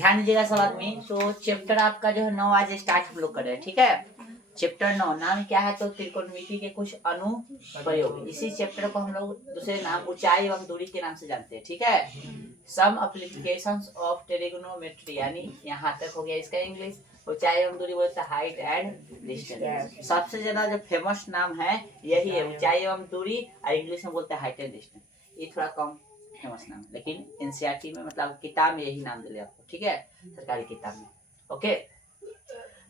ध्यान दीजिएगा सब आदमी। तो चैप्टर आपका जो है 9 आज स्टार्ट हम लोग कर रहे हैं, ठीक है। चैप्टर 9 नाम क्या है? तो त्रिकोणमिति के कुछ अनुप्रयोग। इसी चैप्टर को हम लोग दूसरे नाम ऊंचाई एवं दूरी के नाम से जानते हैं, ठीक है। सम एप्लीकेशंस ऑफ ट्रिगोनोमेट्री, यानी यहाँ तक हो गया इसका इंग्लिश। ऊंचाई एवं दूरी बोलते हैं हाइट एंड डिस्टेंस। सबसे ज्यादा जो फेमस नाम है यही है, ऊंचाई एवं दूरी, और इंग्लिश में बोलते हैं हाइट एंड डिस्टेंस। ये थोड़ा कम फेमस नाम, लेकिन एनसीईआरटी में मतलब किताब में यही नाम दिले आपको, ठीक है, सरकारी किताब में। ओके,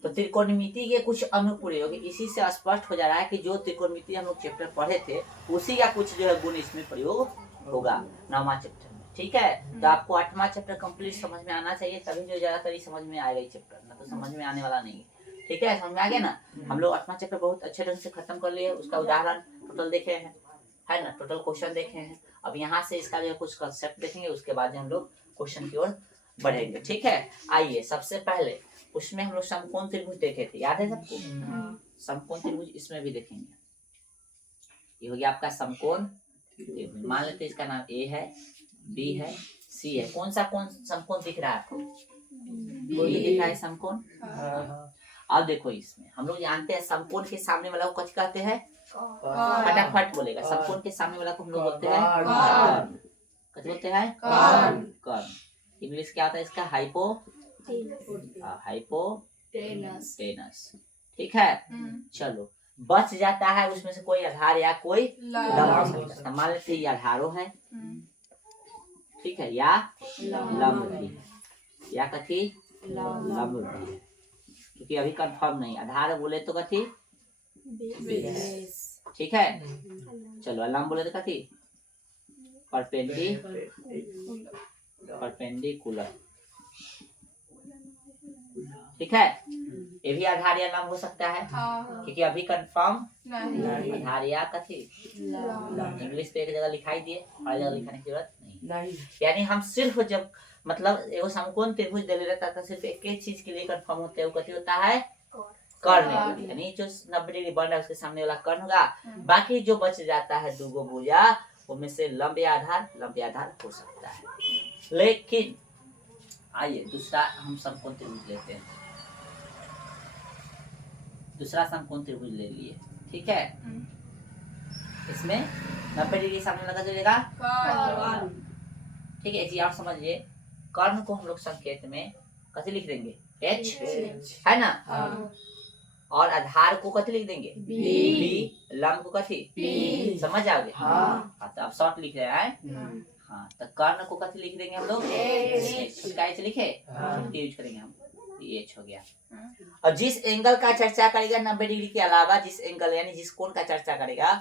तो त्रिकोणमिति के कुछ अनुप्रयोग, इसी से स्पष्ट हो जा रहा है कि जो त्रिकोणमिति हम लोग चैप्टर पढ़े थे उसी का कुछ जो है गुण इसमें प्रयोग होगा 9वां चैप्टर में, ठीक है। तो आपको 8वां चैप्टर कंप्लीट समझ में आना चाहिए, तभी जो ज्यादातर समझ में आएगा ये चैप्टर, ना तो समझ में आने वाला नहीं है, ठीक है। समझ में आ गया ना। हम लोग 8वां चैप्टर बहुत अच्छे ढंग से खत्म कर लिए, उसका उदाहरण टोटल देखे हैं, है ना, टोटल क्वेश्चन देखे हैं। अब यहाँ से इसका जो कुछ कंसेप्ट देखेंगे, उसके बाद हम लोग क्वेश्चन की ओर बढ़ेंगे, ठीक है। आइए, सबसे पहले उसमें हम लोग समकोण त्रिभुज देखे थे, याद है सबको? समकोण त्रिभुज इसमें भी देखेंगे। ये हो गया आपका समकोण त्रिभुज। मान लेते हैं इसका नाम ए है, बी है, सी है। कौन समकोण दिख रहा है आपको? ये दिख रहा है समकोण। अब देखो, इसमें हम लोग जानते हैं समकोण के सामने वाला को क्या कहते हैं? फटाफट बोलेगा। समकोण के सामने वाला को हम लोग बोलते हैं कर्ण। क्या बोलते हैं? कर्ण। इंग्लिश क्या होता है इसका? हाइपोटेनस, ठीक है। चलो, बच जाता है उसमें से कोई आधार या कोई लंब। मान लेते हैं आधारो है, ठीक है, या लंब भी है, या कथी लंब भी है, क्योंकि अभी कंफर्म नहीं। आधार बोले तो कथी बेस, ठीक है। चलो, लंब बोले तो कथी परपेंडिकुलर, ठीक है। ये भी आधार या लंब हो सकता है, क्योंकि अभी कंफर्म आधार या कथी। इंग्लिश पे एक जगह लिखाई दिए, हर जगह लिखाने की जरूरत नहीं। यानी हम सिर्फ जब मतलब एगो समकोण त्रिभुज दे रहता था, सिर्फ एक ही चीज के लिए कंफर्म होते हैं, वो कथी होता है? कर्ण। यानी जो 90 डिग्री बन रहा है उसके सामने वाला कर्ण होगा। बाकी जो बच जाता है दूगो भुजा, उनमें से लंब या आधार हो सकता है। लेकिन आइए दूसरा हम समकोण त्रिभुज लेते हैं। दूसरा समकोण त्रिभुज ले लिए, ठीक है। इसमें 90 डिग्री सामने लगा देगा कर्ण, ठीक है। जी आप समझिए, कर्ण को हम लोग संकेत में कथी लिख देंगे? H, है ना। और आधार को कथी लिख देंगे? B, लंब को कथी P। समझ आओगे? हाँ, तो आप शॉर्ट लिख रहे हैं। हाँ, तो कर्ण को कथी लिख देंगे हम लोग? H लिखे, यूज करेंगे हम, H हो गया। और जिस एंगल का चर्चा करेगा 90 डिग्री के अलावा, जिस एंगल यानी जिस कोण का चर्चा करेगा,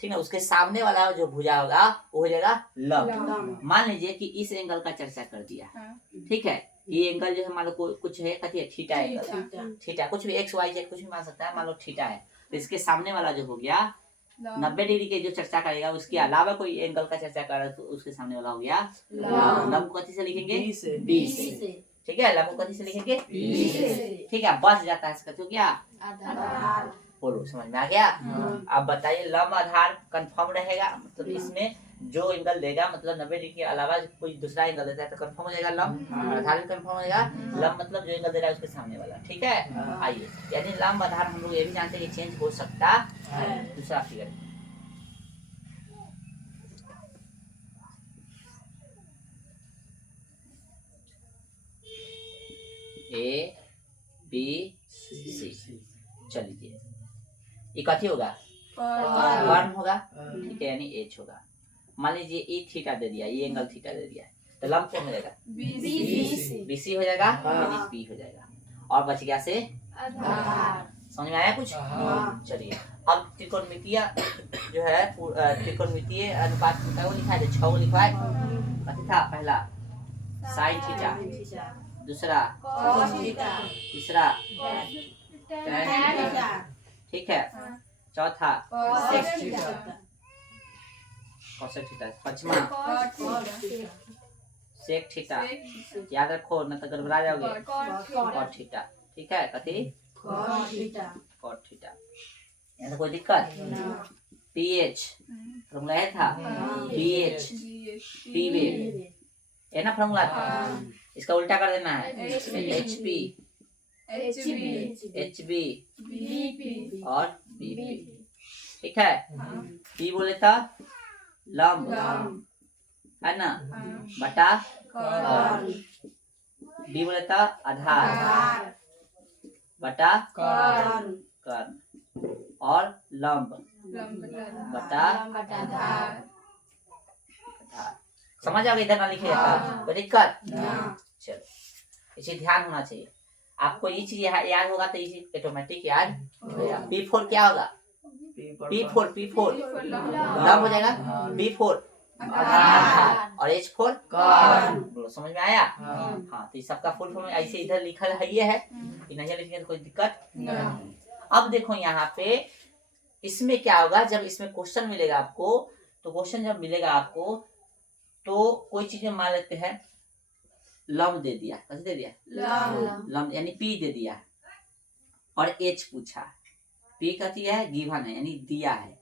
ठीक है, उसके सामने वाला जो भुजा होगा वो हो जाएगा लंब। मान लीजिए कि इस एंगल का चर्चा कर दिया, ठीक है। ये एंगल जो है मान लो कुछ है, कथी है? Theta angle. थीटा कुछ भी एक्स वाई जेड कुछ भी मान सकता है, मान लो थीटा है। तो इसके सामने वाला जो हो गया 90 डिग्री के जो चर्चा करेगा, उसके अलावा कोई एंगल का चर्चा कर रहा है, तो उसके सामने वाला हो गया लंब। को कथी से लिखेंगे? बी से, ठीक है। लंब को कथी से लिखेंगे? बी से, ठीक है। बच जाता है इसका, तो क्या आधार। बोलो, समझ में आ गया? अब बताइए, लंब आधार कंफर्म रहेगा, मतलब इसमें जो एंगल देगा, मतलब 90 डिग्री के अलावा कोई दूसरा एंगल देता है तो कंफर्म हो जाएगा लंब, आधार भी कंफर्म हो जाएगा। लंब मतलब जो एंगल दे रहा है उसके सामने वाला, ठीक है। आइए, यानी लंब आधार हम लोग ये भी जानते हैं कि चेंज हो सकता है। दूसरा फिगर A B C, चलिए ये कथी होगा? कर्ण होगा, ठीक है, यानी H होगा। मान लीजिए ये थीटा दे दिया, ये एंगल थीटा दे दिया, तो लंब कौन हो जाएगा? BC हो जाएगा, यानी P हो जाएगा। और बच गया से आधार। समझ में आया कुछ? चलिए, अब त्रिकोणमितीय जो है त्रिकोणमितीय अनुपात होता है, वो लिखा है 6 लिखा है। कथी था? पहला साइन थीटा, दूसरा तीसरा tan थीटा, ठीक है। चौथा cosec थीटा, पांचवा sec थीटा, याद रखो न तो गड़बड़ा जाओगे। cot थीटा, ठीक है, कथी cot थीटा। यहाँ कोई दिक्कत? pH फॉर्मूला है था, pH pH है ना, फॉर्मूला था। इसका उल्टा कर देना है, एच पी, एच बी और बी पी। ठीक है, पी बोले था लंब है ना, बटा बी बोले था आधार बटा कर्ण और लंब बटा आधार। समझ आ गई? इधर ना लिखे कोई दिक्कत? चलो, इसे ध्यान होना चाहिए आपको। ये चीज याद होगा तो इसी ऑटोमेटिक याद होगा। P4 क्या होगा? P4 लंब हो जाएगा, B4 और H4 बोलो, समझ में आया? हाँ, तो सबका फुल फॉर्म ऐसे इधर लिखा है, ये है कि नहीं लिखेंगे तो कोई दिक्कत। अब देखो यहाँ पे इसमें क्या होगा, जब इसमें क्वेश्चन मिलेगा आपको, तो क्वेश्चन जब मिलेगा आपको तो कोई चीज में मान लेते हैं लंब दे दिया, कैसे दे दिया? लंब यानी P दे दिया और H पूछा। P कहती है गिवन है यानी दिया है,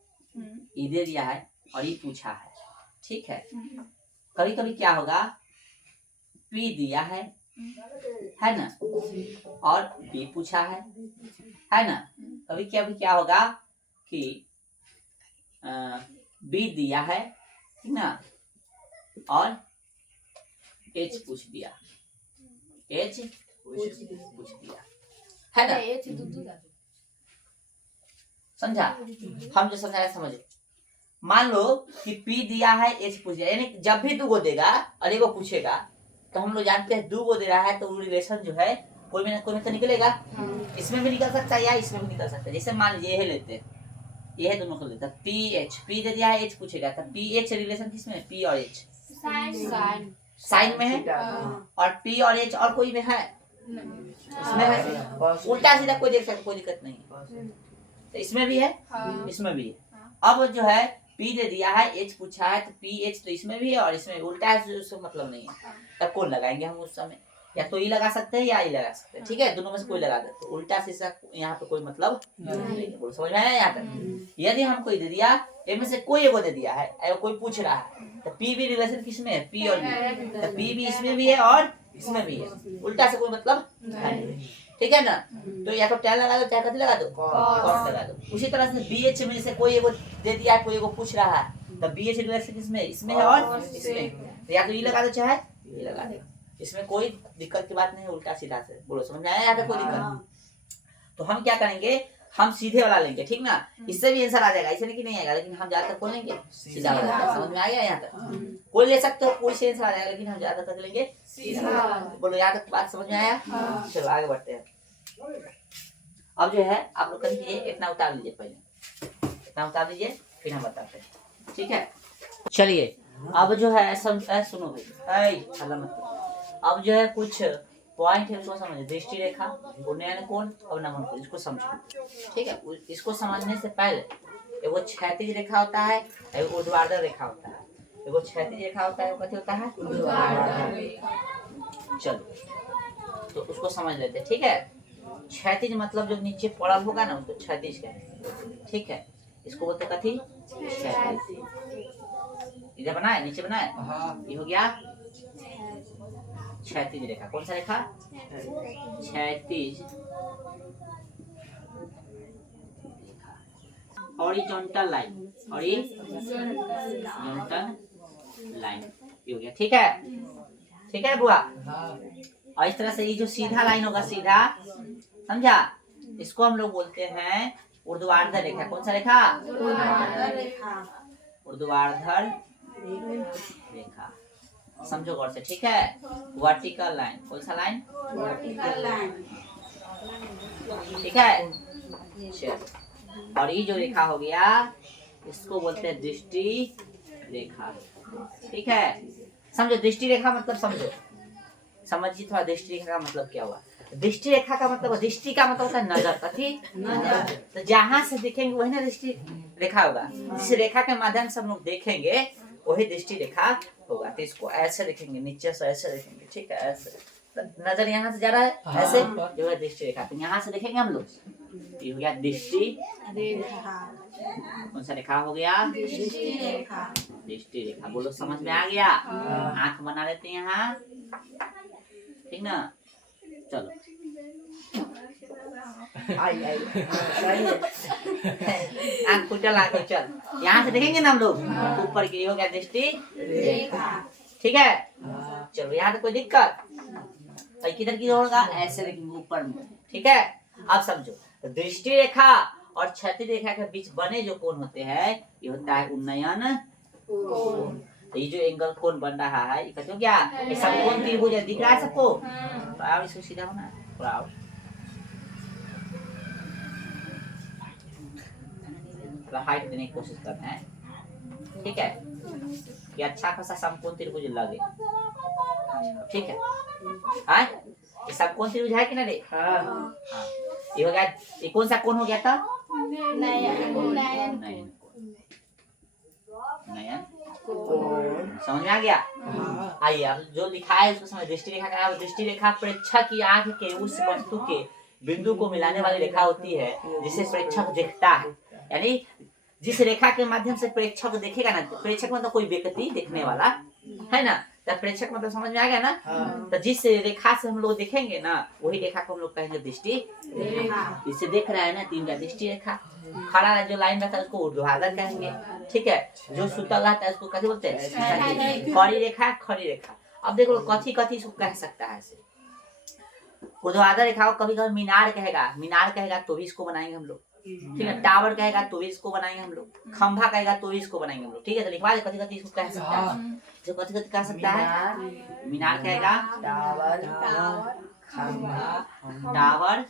E दे दिया है और E पूछा है। ठीक है, कभी कभी क्या होगा, P दिया है ना, और B पूछा है ना। कभी क्या होगा कि B दिया है ना और H पूछ दिया, H पूछ दिया है ना। समझा? हम जो समझाया समझो। मान लो कि P दिया है, H पूछ दिया, यानी जब भी दो देगा और एगो पूछेगा तो हम लोग जानते हैं दो दे रहा है तो वो रिलेशन जो है कोई में तो निकलेगा। इसमें भी निकल सकता है या इसमें भी निकल सकता है। जैसे मान लीजिए ये लेते हैं, ये है दोनों को लेते हैं, P दे दिया है, H पूछेगा तो PH रिलेशन किसमें? P और H साइन में है और P और H और कोई में है? इसमें है। उल्टा सीधा कोई देख सकता, कोई दिक्कत नहीं। तो इसमें भी है, इसमें भी है। अब जो है P दे दिया है, H पूछा है तो PH तो इसमें भी है और इसमें उल्टा है, उससे मतलब नहीं है। तब कौन लगाएंगे हम उस समय? या तो ई लगा सकते हैं या ई लगा सकते हैं। ठीक है, दोनों में से कोई लगा दे। तो उल्टा सीधा यहाँ पे कोई मतलब नहीं है। समझ में आया यहाँ तक? यदि हम कोई दे दिया, इनमें से कोई एगो दे दिया है, कोई पूछ रहा है, तो P भी रिलेशन किसमें है? P और B। तो P भी इसमें भी है और इसमें भी है, उल्टा से कोई मतलब नहीं। ठीक है ना? तो या तो टैन लगा दो, चाहे कथी लगा दो, कॉस लगा दो। उसी तरह से BH में से कोई एगो दे दिया है, कोई एगो पूछ रहा है, तो BH रिलेशन किसमें? इसमें है और इसमें। तो या तो ई लगा दो चाहे ये लगा दो, इसमें कोई दिक्कत की बात नहीं है। उल्टा सीधा से बोलो, समझ में आया? यहाँ पे कोई दिक्कत नहीं। तो हम क्या करेंगे, हम सीधे वाला लेंगे। ठीक ना? इससे भी आंसर आ जाएगा, इससे नहीं आएगा, लेकिन हम ज्यादातर कौन लेंगे? सीधा वाला। समझ में आ गया यहाँ तक? कोई ले सकते हो, कोई से आंसर आ जाएगा, लेकिन हम ज्यादातर लेंगे सीधा। बोलो यहाँ तक बात समझ में आया? चलो आगे बढ़ते हैं। अब जो है आप लोग करिए, इतना उतार लीजिए, पहले इतना उतार लीजिए, फिर हम बताते हैं। ठीक है, चलिए अब जो है सुनो भाई, अब जो है कुछ पॉइंट है उसको समझो। दृष्टि रेखा, उन्नयन कोण और नमन कोण, इसको समझो। ठीक है, इसको समझने से पहले एगो क्षैतिज रेखा होता है, एगो ऊर्ध्वाधर रेखा होता है। एगो क्षैतिज रेखा होता है, क्या होता है? चलो तो उसको समझ लेते हैं। ठीक है, क्षैतिज मतलब जो नीचे पड़ा होगा ना उसको क्षैतिज कहते। ठीक है, इसको बोलते कथी? क्षैतिज। इधर बनाए, नीचे बनाए, ये हो गया क्षैतिज रेखा। कौन सा रेखा? क्षैतिज रेखा। हॉरिजॉन्टल लाइन, हॉरिजॉन्टल लाइन, ये हो गया। ठीक है, ठीक है बुआ। और इस तरह से ये जो सीधा लाइन होगा, सीधा, समझा? इसको हम लोग बोलते हैं ऊर्ध्वाधर रेखा। कौन सा रेखा? ऊर्ध्वाधर रेखा। समझो गौर से। ठीक है, वर्टिकल लाइन। कौन सा लाइन? Vertical line. ठीक है, चलो। और ये जो रेखा हो गया, इसको बोलते हैं दृष्टि रेखा। ठीक है, समझो दृष्टि रेखा मतलब समझो, समझिए थोड़ा। दृष्टि रेखा का मतलब क्या हुआ? दृष्टि रेखा का मतलब, दृष्टि का मतलब होता है नजर। कथी? नजर। तो जहां से देखेंगे वही ना दृष्टि रेखा होगा। जिस रेखा के माध्यम से हम लोग देखेंगे वही दृष्टि रेखा होगा। तो इसको ऐसे देखेंगे, नीचे से ऐसे देखेंगे। ठीक है, ऐसे तो नजर यहाँ से जा रहा है, ऐसे जो है दृष्टि रेखा। तो यहाँ से देखेंगे हम लोग, ये हो गया दृष्टि रेखा। कौन सा रेखा हो गया? दृष्टि रेखा। दृष्टि रेखा। बोलो समझ में आ गया? आंख बना लेते हैं यहाँ, ठीक ना। चलो आँख खुचल आँख खुचल, यहाँ से देखेंगे ना हम लोग ऊपर की हो गया दृष्टि रेखा, ठीक है। चलो यहाँ तो कोई दिक्कत किधर की होगा, ऐसे देखेंगे ऊपर में, ठीक है। अब समझो दृष्टि रेखा और क्षैतिज रेखा के बीच बने जो कोण होते हैं ये होता है उन्नयन कोण। तो ये जो एंगल कोण बन रहा है ये कहते हो क्या, ये समकोण त्रिभुज दिख रहा है सबको। तो आओ इसको सीधा होना, थोड़ा आओ हाइट देने की कोशिश करना है, ठीक है, कि अच्छा खासा समकोण त्रिभुज लगे, ठीक है। हाँ ये समकोण त्रिभुज है कि ना रे। हाँ ये हो गया, ये कौन सा कोण हो गया था, नयन समझ में आ गया। आइए अब जो लिखा है उसको समझ। दृष्टि रेखा का दृष्टि रेखा प्रेक्षक की आंख के उस वस्तु के बिंदु को मिलाने वाली रेखा होती है जिसे प्रेक्षक देखता है। यानी जिस रेखा के माध्यम से प्रेक्षक देखेगा ना, प्रेक्षक मतलब कोई व्यक्ति देखने वाला है ना, तो प्रेक्षक मतलब समझ में आ गया ना। तो जिस रेखा से हम लोग देखेंगे ना वही रेखा को हम लोग कहेंगे दृष्टि रेखा। इसे देख रहा है ना तीन का दृष्टि रेखा, खड़ा जो लाइन रहता है उसको ऊर्ध्वाधर कहेंगे, ठीक है। जो सुतल रहता है उसको कैसे बोलते हैं, खड़ी रेखा, खड़ी रेखा। अब देखो कथी कथी इसको कह सकता है ऐसे। ऊर्ध्वाधर रेखा को कभी कभी मीनार कहेगा, मीनार कहेगा तो भी इसको बनाएंगे हम लोग, ठीक है। टावर कहेगा तो भी इसको बनाएंगे हम लोग, खंभा कहेगा तो भी इसको बनाएंगे हम लोग, ठीक है। तो लिखवा दे कथी कथी इसको कह सकता है, जो कथी कथी कह सकता है, मीनार कहेगा, टावर,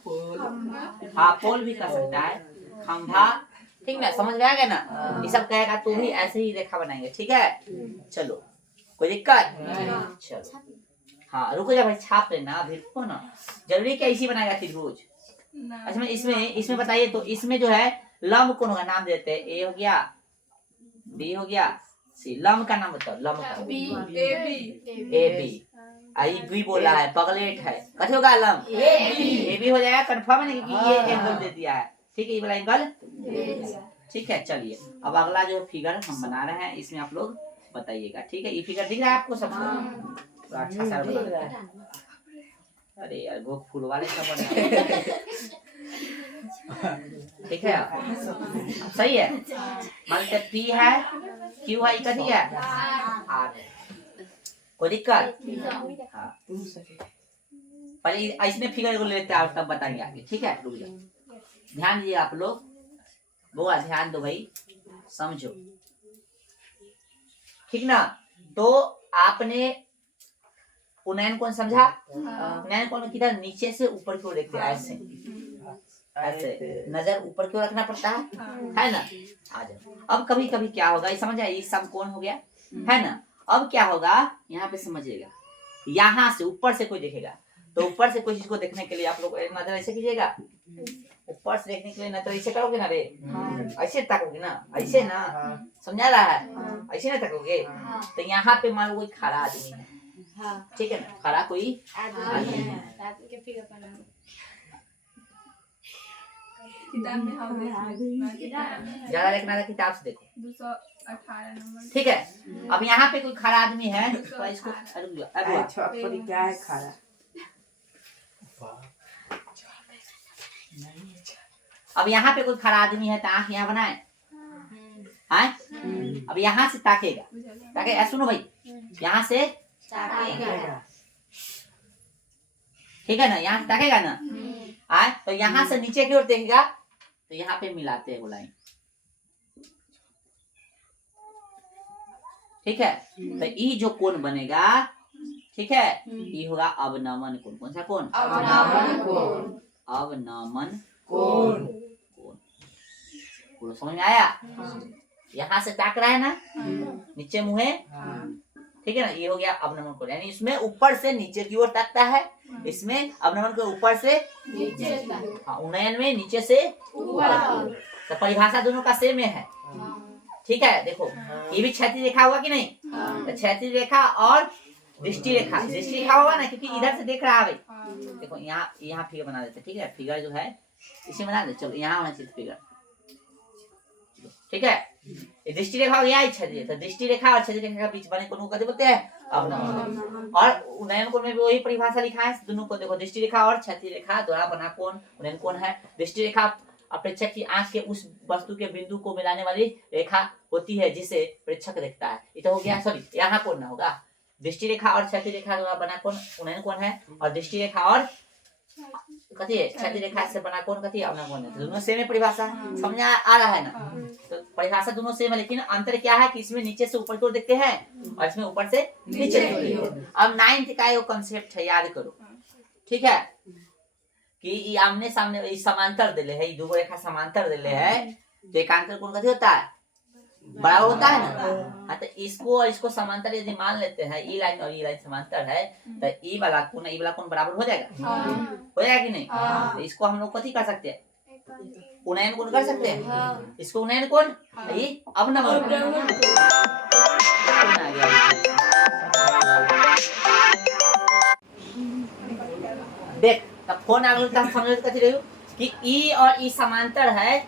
हाँ पोल भी कर सकता है, खंभा, ठीक ना, समझ में आ गया ना। ये सब कहेगा तो भी ऐसे ही रेखा बनाएंगे, ठीक है। चलो कोई दिक्कत, चलो हाँ रुको जा भाई, छाप लेना अभी, रुको ना, जरूरी क्या इसी बनाएगा त्रिभुज। अच्छा इसमें बताइए तो इसमें जो है लंब कौन होगा, नाम देते हैं। ए हो गया, बी हो गया, सी। लंब का नाम बताओ, लंब का ए बी। आई बी बोला है, पगलेट है, कैसे होगा लंब, ए बी हो जाएगा, कंफर्म है कि ये एंगल दे दिया है, ठीक है, ये वाला एंगल, ठीक है। चलिए अब अगला जो फिगर हम बना रहे हैं इसमें आप लोग बताइएगा, ठीक है। ये फिगर दिख रहा है आपको सबको, अच्छा सा बना है। अरे यार वो फूल वाले सब बना ठीक है, सही है। मान लीजिए पी है, क्यू है, कथी है, आर है, कोई दिक्कत। हाँ पहले इसमें फिगर को लेते हैं तब बताएंगे आगे, ठीक है। रुक जाओ, ध्यान दीजिए आप लोग, वो ध्यान दो भाई, समझो, ठीक ना। तो आपने उन्नयन कोण समझा, उन्नयन कोण किधर, नीचे से ऊपर की ओर देखते हैं, ऐसे ऐसे नजर ऊपर की ओर रखना पड़ता है ना। आ जाओ, अब कभी कभी क्या होगा, ये समझ आए, ये समकोण हो गया है ना। अब क्या होगा यहाँ पे समझिएगा, यहाँ से ऊपर से कोई देखेगा तो ऊपर से कोई चीज को देखने के लिए आप लोग नजर ऐसे कीजिएगा, ऊपर से देखने के लिए नजर ऐसे करोगे ना रे, ऐसे ताकोगे ना, ऐसे ना, समझा रहा है, ऐसे ना ताकोगे। तो यहाँ पे मान लो कोई खड़ा आदमी है, ठीक है ना, खड़ा कोई आदमी है, ज्यादा देखना था, किताब से देखो, 218 नंबर, ठीक है। अब यहाँ पे कोई खड़ा आदमी है तो इसको क्या है खड़ा, अब यहाँ पे कोई खड़ा आदमी है तो आंख यहाँ बनाए, अब यहाँ से ताकेगा, ताके सुनो भाई, यहाँ से ताकेगा, ठीक है ना, यहाँ से ताकेगा ना, तो यहाँ से नीचे की ओर देखेगा तो यहाँ पे मिलाते हैं वो लाइन, ठीक है। तो ये जो कोण बनेगा, ठीक है, ये होगा अवनमन कोण। कौन सा कोण, अवनमन कोण, अवनमन कोण, कोण समझ में आया। यहाँ से ताक रहा है ना, नीचे मुंह है, ठीक है ना, ये हो गया अवनमन कोण। यानी इसमें ऊपर से नीचे की ओर ताकता है, इसमें अवनमन को ऊपर से नीचे, हाँ उन्नयन में नीचे से ऊपर। तो परिभाषा दोनों का सेम है, ठीक है। देखो ये भी क्षैतिज रेखा होगा कि नहीं, तो क्षैतिज रेखा और दृष्टि रेखा, दृष्टि रेखा होगा ना, क्योंकि इधर से देख रहा है भाई। देखो यहाँ फिगर बना देते, ठीक है, फिगर जो है इसे बना दे, चलो यहाँ होना चाहिए फिगर, ठीक है। ये दृष्टि रेखा हो गया क्षैतिज रेखा। तो दृष्टि रेखा और क्षैतिज रेखा के बीच बने कोण को कहते बोलते हैं अवनमन। और उन्नयन कोण में भी वही परिभाषा लिखा है दोनों को। देखो दृष्टि रेखा और क्षैतिज रेखा द्वारा बना कोण उन्नयन कोण है। दृष्टि रेखा प्रेक्षक की आंख के उस वस्तु के बिंदु को मिलाने वाली रेखा होती है जिसे प्रेक्षक देखता है। ये तो हो गया, सॉरी यहाँ कोण ना होगा। दृष्टि रेखा और क्षैतिज रेखा द्वारा बना कोण उन्नयन कोण है, और दृष्टि रेखा और कथी है क्षैतिज रेखा से बना कोण कथी अवनमन कोण है। तो दोनों सेम है परिभाषा, समझ आ रहा है ना। तो परिभाषा दोनों सेम है, लेकिन अंतर क्या है कि इसमें नीचे से ऊपर की ओर देखते हैं और इसमें ऊपर से नीचे की ओर। अब 9th का ये कंसेप्ट है, याद करो, ठीक है, कि ये आमने सामने ये समांतर दिले है, ये दो रेखा समांतर दिले है, तो एकांतर कोण कथी होता है बराबर होता है ना। हाँ, तो इसको और इसको समांतर यदि मान लेते हैं, ये लाइन और ये लाइन समांतर है, तो ये वाला कोण बराबर हो जाएगा, हो जाएगा कि नहीं। तो इसको हम लोग कथी कर सकते हैं, उन्नयन कोण कर सकते हैं। इसको उन्नयन कोण, ये अवनमन कोण आ गया। देख तब फोन आ गया, हम समझ कथी रही कि ई और ई समांतर है,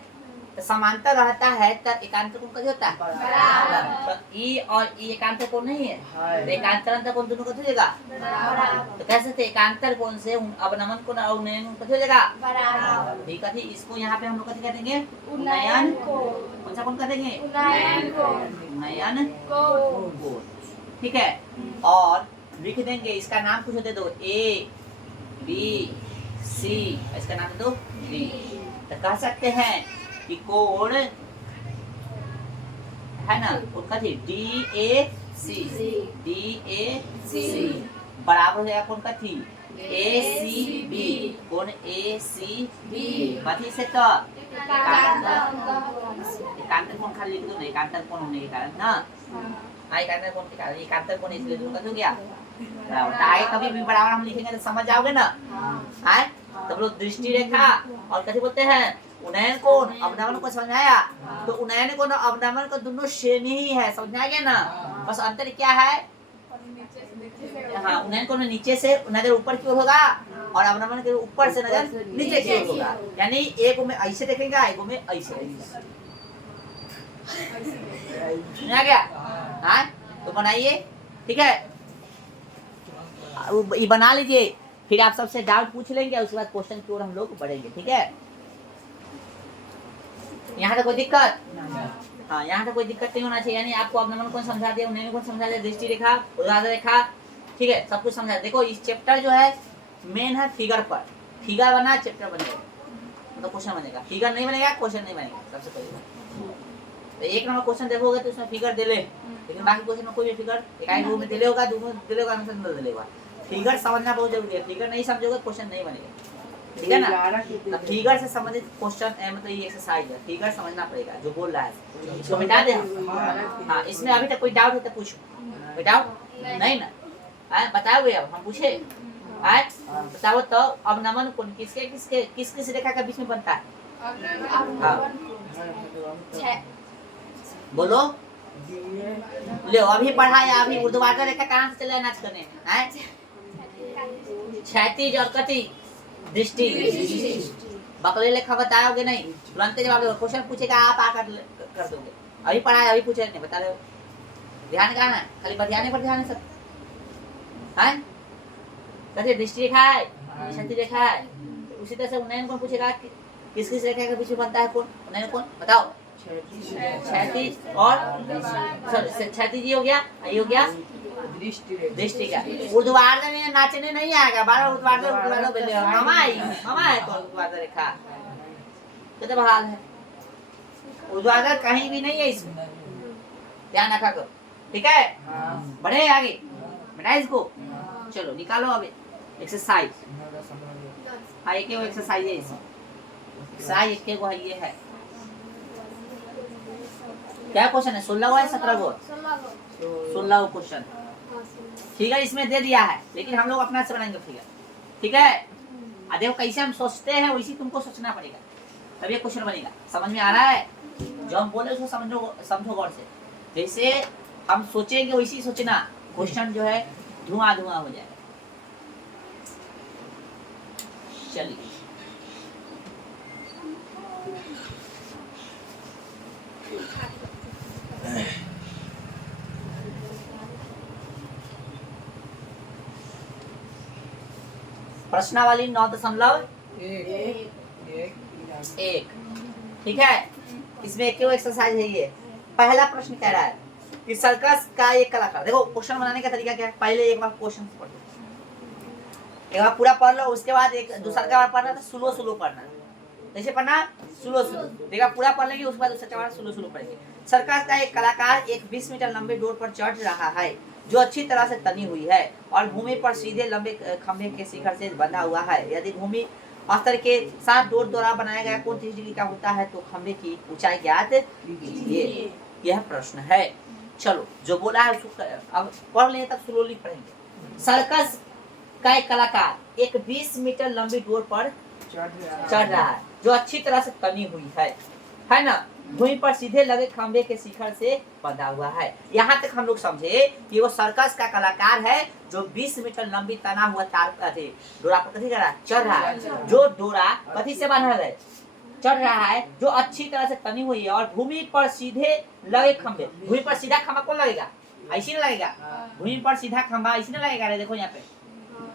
तो समांतर रहता है तो एकांतर कोण कथी होता है बराबर। तो ई और ई एकांतर कोण नहीं है, तो एकांतर कोण दोनों कथी हो जाएगा बराबर। तो कह सकते एकांतर कोण से अवनमन कोण और उन्नयन कोण कथी हो जाएगा बराबर। ठीक है, इसको यहाँ पे हम लोग कथी कह देंगे उन्नयन कोण। कौन सा कोण कह देंगे उन्नयन कोण, उन्नयन कोण, ठीक है। और लिख देंगे इसका नाम कुछ दे दो, ए बी सी, इसका नाम दे दो डी। तो कह सकते हैं कि कोण है ना उनका थी डी ए सी बराबर है कौन का थी ए सी बी, कोण ए सी बी कथी से तो एकांतर कोण खाली लिख दो ना, एकांतर कोण होने के कारण ना, एकांतर कोण के कारण एकांतर कोण इसलिए दोनों का हो गया बराबर। आगे कभी भी बराबर हम लिखेंगे तो समझ जाओगे ना। आए तब लोग दृष्टि रेखा और कथी बोलते हैं उन्नयन कोण अवनमन को समझ आया। तो उन्नयन कोण और अवनमन को दोनों सेम ही है, समझ आ गया ना। बस अंतर क्या है, हाँ उन्नयन कोण नीचे से नजर ऊपर की ओर होगा और अवनमन के ऊपर से नजर नीचे की ओर होगा। यानी एक में ऐसे देखेगा, एक में ऐसे देखेगा। समझ आ गया। हाँ तो बनाइए, ठीक है, ये बना लीजिए, फिर आप सबसे डाउट पूछ लेंगे, उसके बाद क्वेश्चन की ओर हम लोग बढ़ेंगे, ठीक है। यहाँ तक कोई दिक्कत, हाँ यहाँ तक कोई दिक्कत नहीं होना चाहिए। यानी आपको अवनमन कोण समझा दिया, उन्नयन कोण समझा दिया, दृष्टि रेखा उदाहरण रेखा, ठीक है, सब कुछ समझा। देखो इस चैप्टर जो है मेन है फिगर पर, फिगर बना चैप्टर बनेगा, मतलब क्वेश्चन बनेगा। फिगर नहीं बनेगा क्वेश्चन नहीं बनेगा, सबसे पहले। तो एक नंबर क्वेश्चन देखोगे तो उसमें फिगर दे ले, लेकिन बाकी क्वेश्चन में कोई भी फिगर एक में दिले होगा, दो में दिले होगा, आंसर दिले होगा। फिगर समझना बहुत जरूरी है, फिगर नहीं समझोगे क्वेश्चन नहीं बनेगा, ठीक है ना। फिगर से संबंधित क्वेश्चन मतलब ये एक्सरसाइज है, फिगर समझना पड़ेगा जो बोल रहा है, इसको मिटा दे। हाँ इसमें अभी तक कोई डाउट है तो पूछो, कोई डाउट नहीं ना, बताओगे अब हम पूछे, बताओ तो अवनमन कोण किसके किसके किस किस रेखा के बीच में बनता है, बोलो लो। अभी पढ़ाया, अभी ऊर्ध्वाधर रेखा कहाँ से चले नाच करने हैं, क्षैतिज और कटी दृष्टि। बकले लेखा बताओगे नहीं, तुरंत जवाब दोगे, क्वेश्चन पूछेगा आप आकर कर दोगे। अभी पढ़ाया अभी पूछे नहीं, बता रहे हो, ध्यान कहाँ है, खाली बतियाने पर ध्यान है सब। है कैसे दृष्टि रेखा है, क्षैतिज रेखा है, उसी तरह से उन्नयन कोण पूछेगा किस किस रेखा के बीच में बनता है कोण उन्नयन कोण, बताओ। क्षैतिज और क्षैतिज ये हो गया, ये हो गया दृष्टि का। ऊर्ध्वाधर में नाचने नहीं आएगा, बार ऊर्ध्वाधर बोलेगा मामा है तो ऊर्ध्वाधर रेखा कितना बहाल है, ऊर्ध्वाधर कहीं भी नहीं है इसमें, ध्यान रखा करो, ठीक है। बढ़े आगे बेटा इसको, चलो निकालो अब एक्सरसाइज। हाँ एक एक्सरसाइज है इसमें, एक्सरसाइज एक को ये है। क्या क्वेश्चन है, 16 है 17 गो, 16 क्वेश्चन फिगर इसमें दे दिया है, लेकिन हम लोग अपना से बनाएंगे फिगर, ठीक है। देखो कैसे हम सोचते हैं वैसे तुमको सोचना पड़ेगा, तब ये क्वेश्चन बनेगा। समझ में आ रहा है, जो हम बोले उसको समझो गौर से, जैसे हम सोचेंगे वैसे सोचना, क्वेश्चन जो है धुआं हो जाएगा। चलिए प्रश्नावली 9.1। ठीक है, इसमें क्यों एक्सरसाइज है ये। पहला प्रश्न कह रहा है कि सर्कस का एक कलाकार, देखो क्वेश्चन बनाने का तरीका क्या है, पहले एक बार क्वेश्चन पढ़ लो, एक बार पूरा पढ़ लो, उसके बाद एक दूसरा का बार पढ़ना तो स्लो स्लो पढ़ना, जैसे पढ़ना स्लो स्लो, देखा पूरा पढ़ लेंगे उसके बाद दूसरा का स्लो स्लो पढ़ेंगे। सर्कस का एक कलाकार एक 20 मीटर लंबे डोर पर चढ़ रहा है जो अच्छी तरह से तनी हुई है और भूमि पर सीधे लंबे खंभे के शिखर से बंधा हुआ है। यदि भूमि अस्तर के साथ डोर द्वारा बनाया गया कोण 30 डिग्री का होता है तो खंभे की ऊंचाई ज्ञात कीजिए। यह प्रश्न है। चलो जो बोला है उसको अब पढ़ लें, तब स्लोली पढ़ेंगे। सर्कस का एक कलाकार एक 20 मीटर लंबी डोर पर चढ़ रहा है जो अच्छी तरह से तनी हुई है ना, भूमि पर सीधे लगे खंभे के शिखर से बंधा हुआ है। यहाँ तक हम लोग समझे कि वो सर्कस का कलाकार है जो 20 मीटर लंबी तना हुआ तार डोरा पर कथी कर रहा है, चढ़ रहा है, जो डोरा कथी से बांधा है, चढ़ रहा है, जो अच्छी तरह से तनी हुई है और भूमि पर सीधे लगे खंभे। भूमि पर सीधा खंभा कौन लगेगा, ऐसी नहीं लगेगा, भूमि पर सीधा खंभा ऐसी नहीं लगेगा, देखो यहाँ पे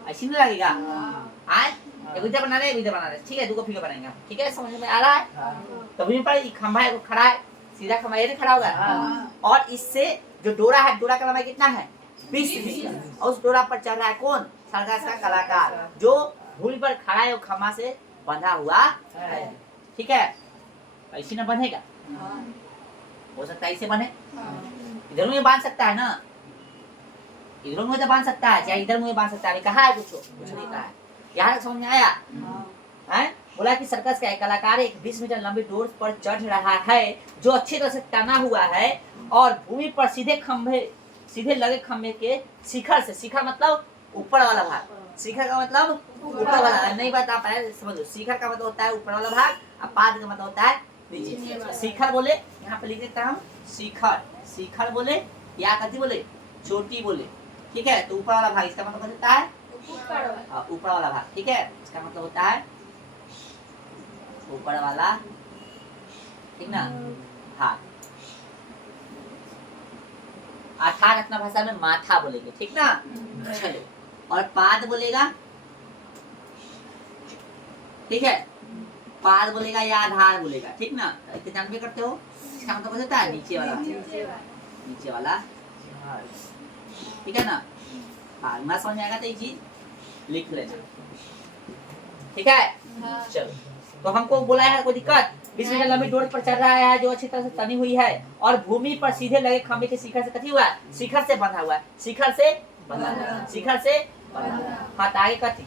ऐसी नहीं लगेगा। आए एक विधि बना रहे, विधि बना रहे, ठीक है, दो फिगर बनाएंगे, ठीक है, समझ में आ रहा है। तो भूमि पर खंभा है, खड़ा है, सीधा खंभा ये खड़ा होगा और इससे जो डोरा है, डोरा का लंबाई कितना है 20 मीटर, और उस डोरा पर चढ़ रहा है कौन, सर्कस का कलाकार जो भूमि पर खड़ा है और खंभा से बंधा हुआ है। ठीक है, ऐसी ना बंधेगा, हो सकता है ऐसे बने, इधर मुझे बांध सकता है ना, इधर मुझे बांध सकता है, चाहे इधर मुझे बांध सकता है, कहा है कुछ नहीं कहा है। यहाँ तक समझ में आया है। बोला कि सर्कस का एक कलाकार एक 20 मीटर लंबी डोर पर चढ़ रहा है जो अच्छी तरह से तना हुआ है और भूमि पर सीधे लगे खंभे के शिखर से, शिखर मतलब ऊपर वाला भाग, शिखर का मतलब ऊपर वाला, नहीं बता पाया समझो, शिखर का मतलब होता है ऊपर वाला भाग और पाद का मतलब होता है नीचे। शिखर बोले यहाँ पे लिख देता हूँ, शिखर, शिखर बोले या कथी बोले, चोटी बोले, ठीक है। तो ऊपर वाला भाग इसका मतलब होता है ऊपर वाला भाग, ठीक है, इसका मतलब होता है ऊपर वाला, ठीक ना, भाग। अर्थात अपना भाषा में माथा बोलेंगे, ठीक ना। चलो, और पाद बोलेगा, ठीक है, पाद बोलेगा या आधार बोलेगा, ठीक ना, इतने जानबे करते हो। इसका मतलब होता है नीचे वाला, नीचे वाला, ठीक है ना। हाँ, ना समझ में आएगा तो ये चीज लिख लेना, ठीक है। चलो, तो हमको बोला है कोई दिक्कत, 20 मीटर लंबी डोर पर चढ़ रहा है जो अच्छी तरह से तनी हुई है और भूमि पर सीधे लगे खंभे के शिखर से कथी हुआ है, शिखर से बंधा हुआ है, शिखर से बंधा हुआ है, शिखर से बंधा हुआ है। हाँ, तो आगे कथी,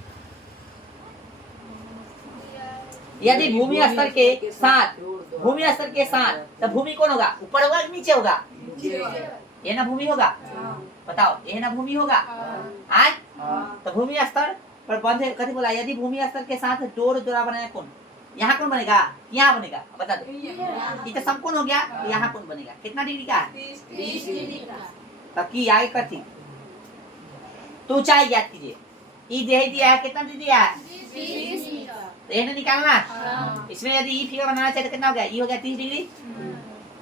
यदि भूमि स्तर के साथ, भूमि स्तर के साथ, तो भूमि कौन होगा, ऊपर होगा कि नीचे होगा, ये ना भूमि होगा, बताओ, ये ना भूमि होगा। आज तो भूमि स्तर पर बंधे कथी बोला, यदि भूमि स्तर के साथ डोर द्वारा बनाया कौन, यहाँ कौन बनेगा, यहाँ बनेगा, बता दो, ये तो समकोण हो गया, यहाँ कौन बनेगा, कितना डिग्री का है, 30 डिग्री का। तब की आगे कथी, तो ऊंचाई ज्ञात कीजिए, ई दे दिया है, कितना दे दिया है 30 मीटर, तो ये निकालना। इसमें यदि ई फिगर बनाना चाहिए तो कितना हो गया, ई हो गया 30 डिग्री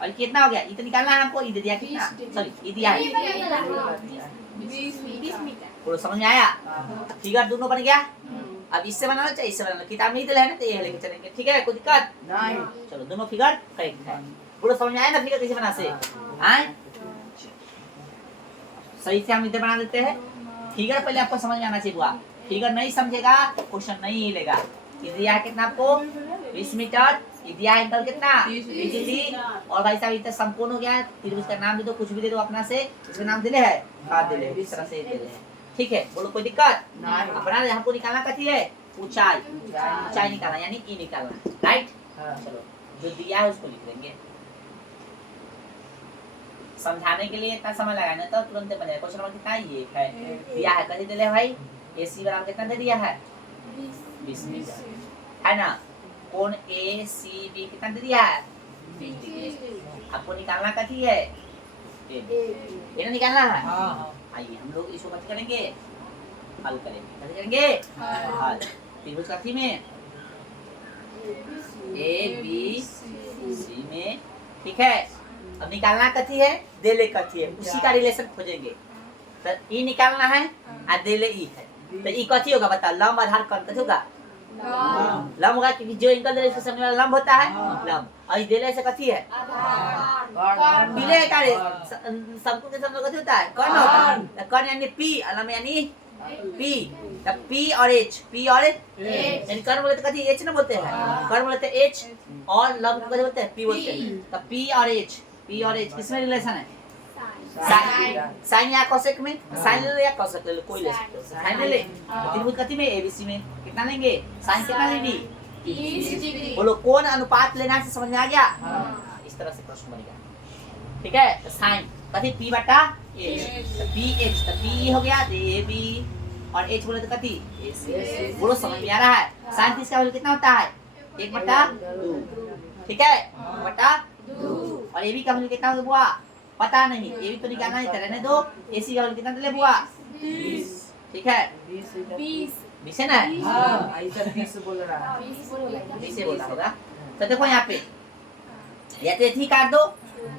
और कितना हो गया, ये तो निकालना है हमको, ये दे दिया कितना, सॉरी ये दिया है 20 मीटर। समझ में आया, फिगर दोनों बन गया। अब इससे बनाना चाहिए, इससे बनाना, किताब में ही है ना, तो ये लेके चलेंगे, ठीक है, कोई दिक्कत नहीं। चलो, दोनों फिगर करेक्ट है, पूरा समझ में आया ना, फिगर कैसे बना से आए, सही से हम इधर बना देते हैं। फिगर पहले आपको समझ में आना चाहिए बुआ, फिगर नहीं समझेगा क्वेश्चन नहीं हिलेगा। दिया है कितना आपको 20 मीटर, दिया है एंगल कितना 30 डिग्री, और भाई साहब इतना संपूर्ण हो गया है, त्रिभुज का नाम दे दो, कुछ भी दे दो अपना से, इसका नाम दिले है, हाँ दिले, इस तरह से दिले है, ठीक है। बोलो कोई दिक्कत नहीं, अपना हमको निकालना कथी है, ऊंचाई, ऊंचाई निकालना यानी ई निकालना, राइट। चलो, जो दिया है उसको लिख लेंगे, समझाने के लिए इतना समय लगा ना तो तुरंत बन जाएगा। क्वेश्चन नंबर कितना ये है, दिया है कथी दिले भाई, एसी बराबर कितना दे दिया है 20 मीटर, है ना। कोण ACB कितना दे दिया है 30 डिग्री। आपको निकालना कथी है, ये ना निकालना है। आइए हम लोग इसको कथी करेंगे, हल करेंगे, कथी करेंगे हल। त्रिभुज कथी में ABC में, ठीक है। अब निकालना कथी है, देले कथी है, उसी का रिलेशन खोजेंगे। तो ई निकालना है और देले ई है, तो ई कथी होगा बता, लंब आधार कर्ण कथी होगा, लंब होगा, क्योंकि जो एंगल दे इसके सामने वाला लंब होता है लंब, और इस देले से कथी है पीले का सबको के सामने कथी होता है कर्ण होता है, तो कर्ण यानी पी, लंब यानी पी, तब पी और एच, पी और एच यानी कर्ण बोले तो कथी एच ना बोलते हैं, कर्ण बोले तो एच, और लंब को बोलते हैं पी बोलते हैं, तब पी और एच, पी और एच किसमें रिलेशन है, साइन या कोसेक में, साइन ले लो या कोसेक ले लो, कोई ले सकते हो, साइन ले ले, त्रिभुज कथी में एबीसी में कितना लेंगे, साइन कितना लेंगे 30 डिग्री, बोलो कौन अनुपात लेना से समझ में आ गया, इस तरह से प्रश्न बनेगा, ठीक है, तो साइन कथी पी बटा एच, तो पी एच, तो पी हो गया ए बी, और एच बोले तो कथी एच, बोलो समझ में आ रहा है, साइन किसका वैल्यू कितना होता है 1/2, ठीक है 1/2, और ए बी का वैल्यू कितना होगा बुआ पता नहीं, ये भी तो निकालना है, रहने दो, एसी का वैल्यू कितना ले बुआ 20, ठीक है 20 है ना, हाँ ऐसा 20 बोल रहा है, 20 से बोला होगा, तो देखो यहाँ पे या तो एथी काट दो,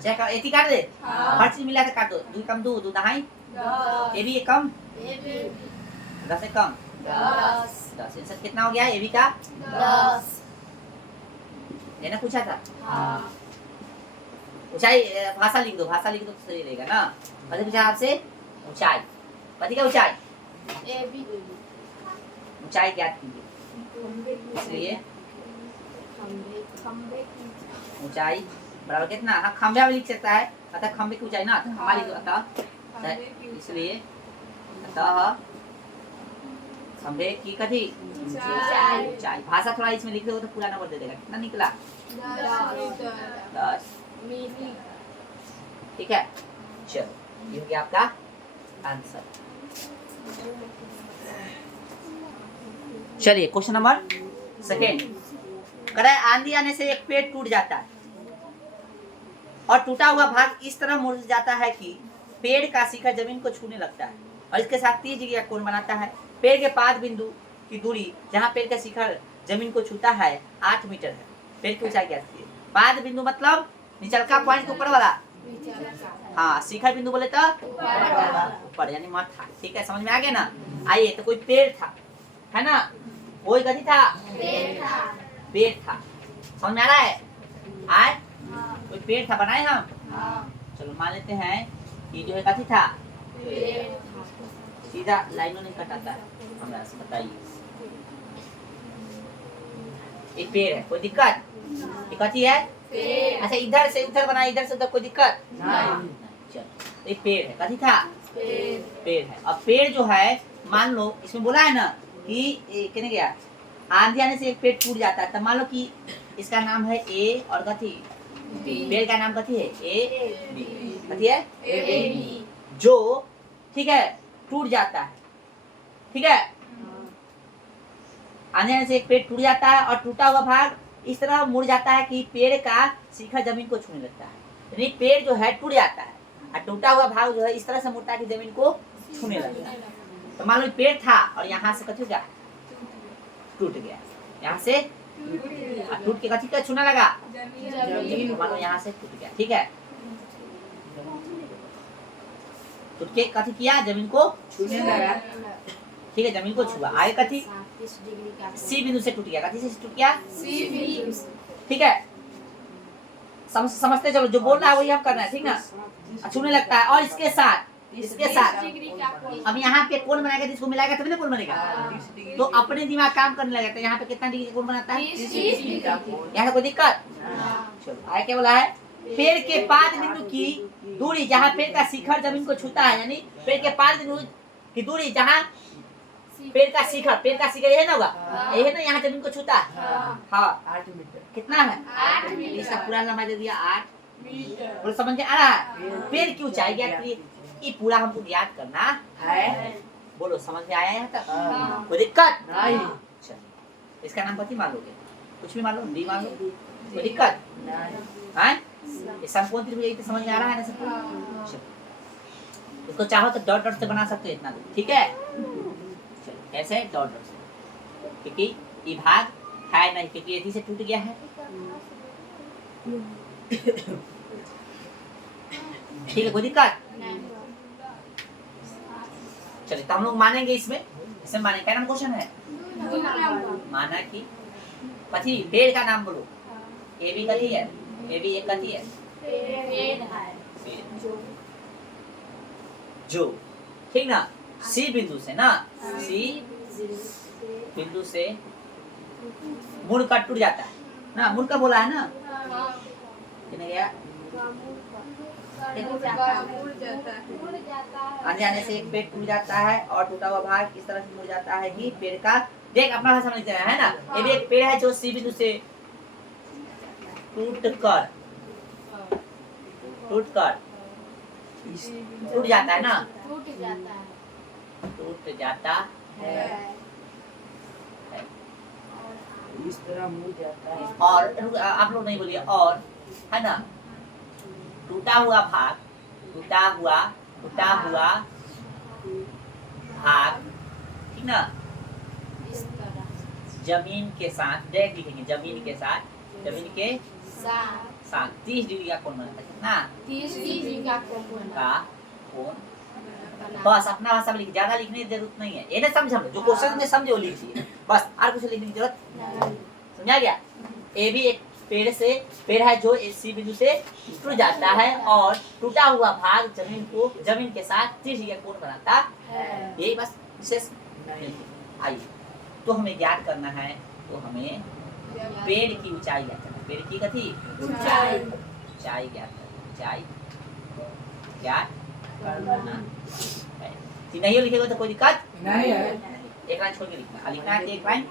चाहे एथी काट दे, हर चीज मिला के काट दो, 2 कम 2 2 दहाई, ए बी कम 10 से कम 10, ये सब कितना हो गया ए बी का 10, ये ना पूछा था, ऊंचाई भाषा लिख दो, भाषा लिख दो तो सही रहेगा ना, कथी पूछा आपसे ऊंचाई, कथी का ऊंचाई ऊंचाई ज्ञात कीजिए, इसलिए ऊंचाई बराबर कितना, हाँ खंभे भी लिख सकता है, अतः खंभे की ऊंचाई ना, हमारी अतः इसलिए अतः खंभे की कथी ऊंचाई, भाषा थोड़ा इसमें लिख दो तो पूरा नंबर दे देगा, कितना निकला 10, ठीक है, चलो ये हो गया आपका आंसर। चलिए क्वेश्चन नंबर सेकेंड, कह आंधी आने से एक पेड़ टूट जाता है और टूटा हुआ भाग इस तरह मुड़ जाता है कि पेड़ का शिखर जमीन को छूने लगता है, और इसके साथ 30 डिग्री का कोण बनाता है। पेड़ के पाद बिंदु की दूरी जहाँ पेड़ का शिखर जमीन को छूता है 8 मीटर है। पेड़ की ऊंचाई क्या है, पाद बिंदु मतलब निचलका पॉइंट ऊपर वाला, हाँ शिखर बिंदु बोले तो ऊपर यानी माथा, ठीक है समझ में आ गया ना। आइए तो कोई पेड़ था है ना, कोई गति था पेड़ था, समझ में आ रहा है, आए कोई पेड़ था बनाए हम, चलो मान लेते हैं कि जो है कथी था, सीधा लाइनों नहीं कटाता है, हमरा से बताइए एक पेड़ है, कोई दिक्कत, ये कथी है, अच्छा इधर से उधर बना, इधर से उधर, कोई दिक्कत नहीं, चलो एक पेड़ है, कथी था पेड़ है। अब पेड़ जो है मान लो इसमें बोला है ना कि कहने गया आंधी आने से एक पेड़ टूट जाता है, तब मान लो कि इसका नाम है ए और कथी पेड़ का नाम कथी है ए बी, कथी है ए बी, जो ठीक है टूट जाता है, ठीक है आंधी आने से एक पेड़ टूट जाता है और टूटा हुआ भाग इस तरह मुड़ जाता है कि पेड़ का शिखर जमीन को छूने लगता है, यानी पेड़ जो है टूट जाता है और टूटा हुआ भाग जो है इस तरह से मुड़ता है कि जमीन को छूने लगता है। तो मान लो पेड़ था और यहाँ से कथी गया टूट गया, यहाँ से टूट के कथी का छूना लगा जमीन, मान लो यहाँ से टूट गया, ठीक है टूट के कथी किया जमीन को छूने लगा, ठीक है जमीन को छुआ, आगे कथी सी बिंदु से टूट गया, कथी से टूट गया ठीक है समझते चलो, जो बोल रहा है वही हम करना है, ठीक ना छूने लगता है। और इसके साथ अब यहाँ पे कोण बनाएगा जिसको मिलाएगा तभी ना कोण बनेगा, तो अपने दिमाग काम करने लगेगा, तो यहाँ पे कितना डिग्री कोण बनाता है, यहाँ कोई दिक्कत, चलो आगे क्या बोला है, पेड़ के पाद बिंदु की दूरी जहाँ पेड़ का शिखर जमीन को छूता है, यानी पेड़ के पाद बिंदु की दूरी जहाँ पेड़ का शिखर यही ना होगा, यही है ना यहाँ जमीन को छूता है, हाँ 8 मीटर, कितना है 8 मीटर, इसका पूरा लंबाई दे दिया 8 मीटर, समझ में आ रहा है। पेड़ की ऊंचाई ज्ञात करिए, ये पूरा हमको ज्ञात करना है, बोलो समझ में आया यहाँ तक, कोई दिक्कत नहीं, इसका नाम कथी मान लोगे, कुछ भी मान लो डी मान लो, कोई दिक्कत है, ये समकोण त्रिभुज समझ में आ रहा है ना सबको, इसको चाहो तो डॉट डॉट से बना सकते हो इतना, ठीक है कैसे डॉट डॉट से, क्योंकि ये भाग है नहीं, क्योंकि यदि से टूट गया है, ठीक है कोई दिक्कत, चलिए तो हम लोग मानेंगे इसमें इसमें माने क्या नाम क्वेश्चन है माना कि कथी पेड़ का नाम बोलो ए बी कथी है ए बी एक कथी है जो ठीक ना सी बिंदु से ना सी बिंदु से मुड़ का टूट जाता है ना मुड़ का बोला है ना कितने गया आने आने से एक पेड़ टूट जाता है और टूटा हुआ भाग इस तरह से मुड़ जाता है कि पेड़ का देख अपना भाषा में है ना ये भी एक पेड़ है जो सी बिंदु से टूट जाता है ना टूट जाता है इस तरह मुड़ जाता है और आप लोग नहीं बोलिए और है ना टूटा हुआ भाग ठीक ना जमीन के साथ डायरेक्ट लिखेंगे जमीन के साथ 30 डिग्री का कोण बनाता है कितना 30 डिग्री का कोण का कोण बस अपना भाषा में लिख ज्यादा लिखने की जरूरत नहीं है ये ना समझ जो क्वेश्चन में समझे वो लिखिए बस और कुछ लिखने की जरूरत समझा गया ए भी एक पेड़ है जो सी बिंदु से टूट जाता है और टूटा हुआ भाग जमीन के साथ 30 डिग्री का कोण बनाता है यही बस विशेष आइए तो हमें ज्ञात करना है तो हमें पेड़ की ऊंचाई ज्ञात करना पेड़ की कथी ऊंचाई ज्ञात करना ऊंचाई ज्ञात करना है नहीं लिखेगा तो कोई दिक्कत नहीं है एक लाइन छोड़ के लिखना है एक लाइन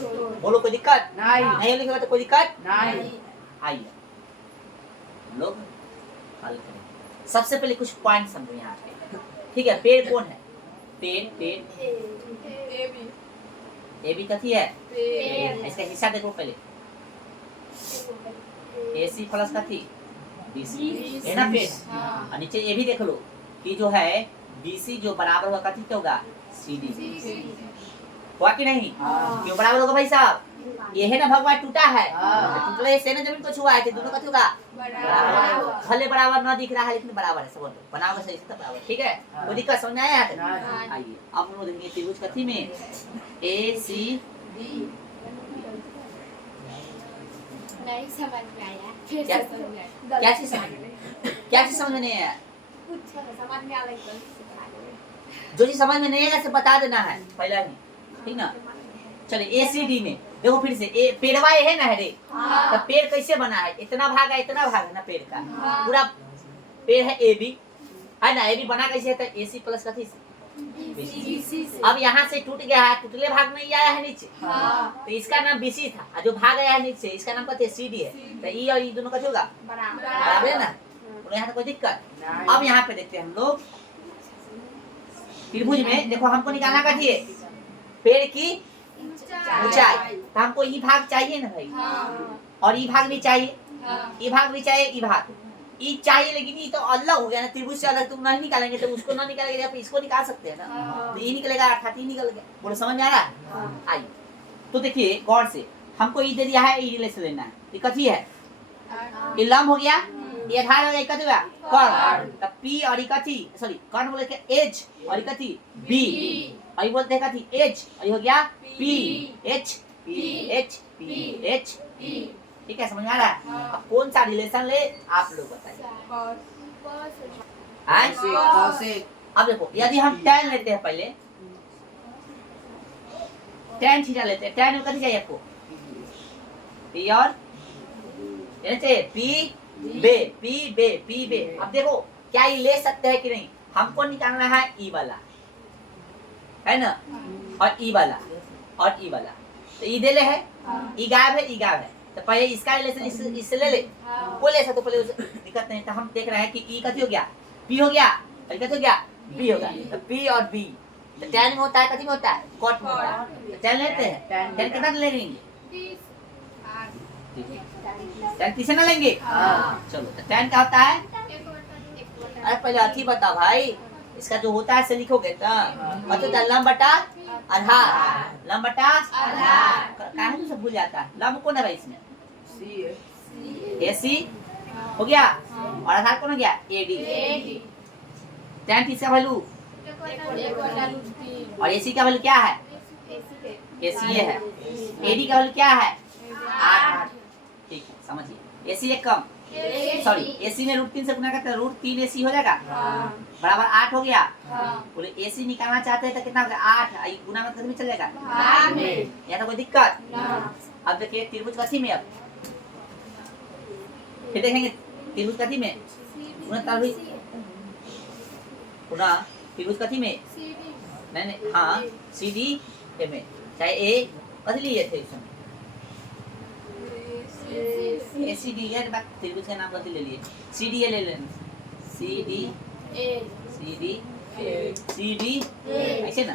बोलो कोई दिक्कत नहीं लिखेगा तो कोई दिक्कत नहीं आइए लोग हल करें सबसे पहले कुछ पॉइंट समझो यहाँ पे ठीक है पेड़ कौन है पेड़ ए बी कथी है इसका हिस्सा देखो पहले AC प्लस कथी BC है ना पेड़ और नीचे ये भी देख लो कि जो है BC जो बराबर होगा कथी क्या होगा CD हुआ कि नहीं क्यों बराबर होगा भाई साहब ये है ना भगवान टूटा है टूटा है ना जमीन को छुआ है दोनों कथी होगा बराबर भले बराबर ना दिख रहा है लेकिन बराबर है सब बनाओगे सही से बराबर ठीक है कोई दिक्कत समझ में आया आइए अब हम लोग देखेंगे त्रिभुज कथी में ACD नहीं समझ में आया फिर क्या- से समझ क्या चीज समझ में नहीं आया कुछ समझ में आ रहा है जो चीज समझ में नहीं आएगा से बता देना है पहला ही ठीक ना चलिए ACD में देखो फिर से पेड़वा ये है ना है रे तो पेड़ कैसे बना है इतना भाग है ना पेड़ का पूरा पेड़ है AB है ना AB बना कैसे है तो AC प्लस कथी से अब यहाँ से टूट गया है टूटले भाग में ये आया है नीचे तो इसका नाम BC था और जो भाग आया है नीचे इसका नाम कथी है CD है तो E और E दोनों कथी होगा बराबर है ना तो यहाँ तो कोई दिक्कत अब यहाँ पे देखते हैं हम लोग त्रिभुज में देखो हमको निकालना कथी है पेड़ की ऊंचाई तो हमको ई भाग चाहिए ना भाई और ई भाग भी चाहिए ई भाग भी चाहिए ई भाग ई चाहिए लेकिन ये तो अलग हो गया ना त्रिभुज से अलग तुम नहीं निकालेंगे तो उसको ना निकालेंगे तो इसको निकाल सकते हैं ना तो ये निकलेगा अर्थात ये निकल गया बोलो समझ में आ रहा है आइए तो देखिए गौर से हमको ई दे दिया है ई से लेना है ये कथी है ये लंब हो गया ये आधार हो गया कथी हुआ कर्ण तो P और ई कथी सॉरी कर्ण बोले के एज और ई कथी B और ये बोलते हैं कथी एज और ये हो गया H ठीक है समझ में आ रहा है अब कौन सा रिलेशन ले आप लोग बताइए अब देखो यदि हम tan लेते हैं पहले tan थीटा लेते हैं tan में कथी चाहिए आपको P और P बे अब देखो क्या ये ले सकते हैं कि नहीं हमको निकालना है E वाला है ना और E वाला तो E दे ले है E गायब है तो पहले इसका रिलेशन इससे ले ले कोई ले सकते तो पहले उसे दिक्कत नहीं तो हम देख रहे हैं कि E कथी हो गया P हो गया और कथी हो गया B हो गया तो P और B तो tan में होता है कथी में होता है cot में होता है तो tan लेते हैं tan कितना ले लेंगे tan 30 ना लेंगे चलो तो tan क्या होता है अरे पहले अथी बता भाई इसका जो होता है से लिखोगे तो लंब बटा आधार काहे तो सब भूल जाता है लंब कौन है भाई इसमें AC हो गया और आधार कौन हो गया AD tan 30 का वैल्यू और एसी का वैल्यू क्या है? एसी है। एडी का वैल्यू क्या है? 8। ठीक है, समझिए। एसी एक कम, सॉरी एसी में √3 से गुना करते हैं, √3 एसी हो जाएगा बराबर 8 हो गया। बोले एसी निकालना चाहते हैं तो कितना हो गया? 8 गुना में कितने चल जाएगा? यहाँ तो कोई दिक्कत? अब देखिए त्रिभुज कथी में, अब फिर देखेंगे त्रिभुज कथी में पुनः त्रिभुज कथी में नहीं हाँ सी डी ए में, चाहे ए कथी लिए थे इसमें ए सी डी है, त्रिभुज का नाम कथी ले लिए? सी डी ए ले लेना, सी डी ऐसे ना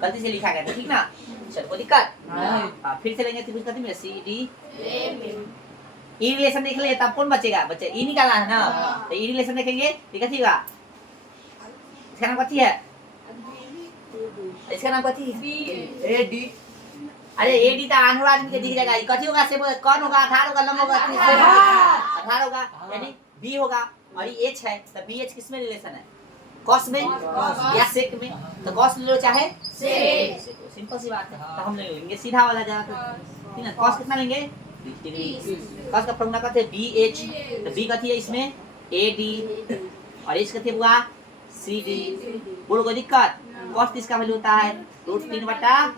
गलती से लिखा गया था, ठीक ना? चलो कोई दिक्कत? हाँ फिर से लेंगे त्रिभुज कथी में? सी डी ई रिलेशन देख लिए तब कौन बचेगा? बच्चे ई निकालना है ना, तो ई रिलेशन देखेंगे ठीक है। इसका नाम कथी है? इसका नाम कथी? A D. अरे ए डी तो आंध्र आदमी के दिख जाएगा। कथी होगा? से कौन होगा? आधार होगा, लंब होगा, आधार होगा, यानी बी होगा। और ये एच है तो बी एच किस में रिलेशन है? कॉस में या सेक में? तो कॉस ले लो चाहे सेक, सिंपल सी बात है। तो हम लेंगे सीधा वाला जहाँ तो ठीक है। कॉस कितना लेंगे? 20 डिग्री। कॉस का फॉर्मूला कहते हैं बी एच, तो बी कथी है इसमें? ए डी, और एच कथी हुआ? C D. बोलो कोई दिक्कत? कॉस किसका वैल्यू होता है? √3/2।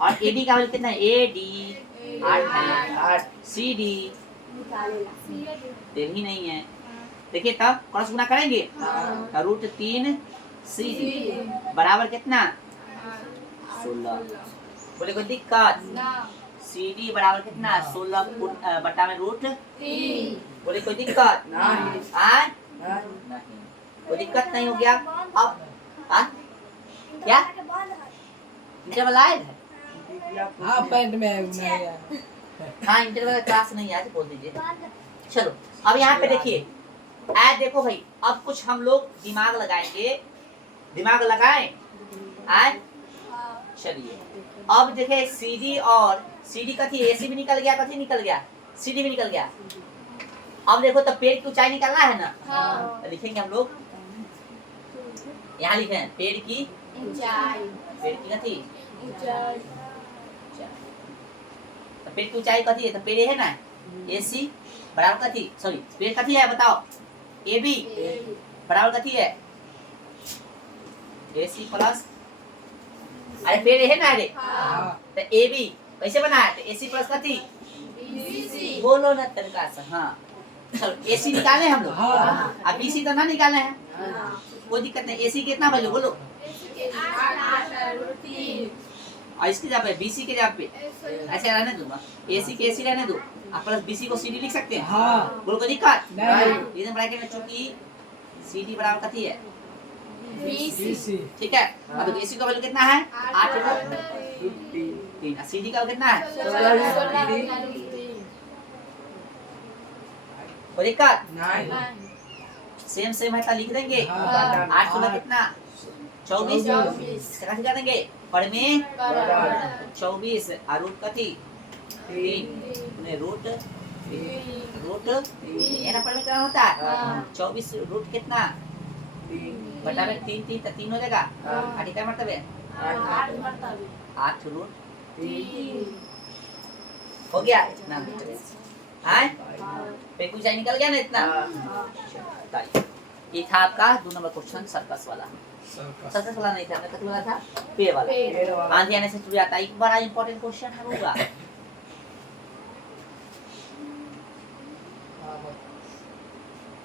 और ए डी का वैल्यू कितना है? ए डी 8 है, सी डी ही नहीं है। देखिए तब क्रॉस गुना करेंगे तो √3 सी डी बराबर कितना? 16। बोले कोई दिक्कत? सी डी बराबर कितना? 16 बटा में √3। बोले कोई दिक्कत? नहीं। कोई दिक्कत नहीं हो गया। अब क्या इंटरवल आए है? हाँ पैंट में हाँ इंटरवल क्लास नहीं आज बोल दीजिए। चलो अब यहाँ पे देखिए, ऐड देखो भाई, अब कुछ हम लोग दिमाग लगाएंगे, दिमाग लगाएं। आज चलिए अब देखे सीडी और सीडी कथी? एसी भी निकल गया, कथी निकल गया? सीडी भी निकल गया। अब देखो तो पेड़ की ऊंचाई निकालना है ना, तो लिखेंगे हम लोग, यहाँ लिखे हैं पेड़ की ऊंचाई। पेड़ की कथी? तो पेड़ की ऊंचाई कथी है? तो पेड़ है ना, एसी बराबर कथी? सॉरी पेड़ कथी है बताओ? ए बी बराबर कथी है? एसी प्लस, अरे पेड़ है ना, अरे तो ए बी कैसे बना है? तो एसी प्लस कथी? बोलो ना तरीका से। हाँ चलो एसी निकाले हम लोग, अब बीसी तो ना निकाले हैं, कोई दिक्कत नहीं। एसी कितना वैल्यू बोलो? और इसके जगह पे बीसी के जगह पे ऐसे रहने दूंगा, एसी के एसी रहने दो, आप प्लस बीसी को सीडी लिख सकते हैं। हाँ बोलो कोई दिक्कत नहीं। इधर ब्रैकेट में चूंकि सीडी बराबर कथी है? बीसी, ठीक है। अब एसी का वैल्यू कितना है? 8/3। सीडी का कितना है? कोई दिक्कत नहीं। सेम है तो लिख देंगे। 8 को कितना? 24 कैसे कर देंगे? पर में 24 और रूट कथी? 3 रूट ये ना पर में क्या होता है? 24 रूट कितना? बटा में 3 तो 3 हो जाएगा। 8 क्या मतलब है? 8 रूट हो गया इतना। हाँ पे कुछ निकल गया ना इतना। ये था आपका 2 नंबर क्वेश्चन सर्कस वाला। सर्कस वाला नहीं था, कथी वाला था? पे वाला। आंधी आने से शुरू आता है, एक बड़ा इंपॉर्टेंट क्वेश्चन है होगा।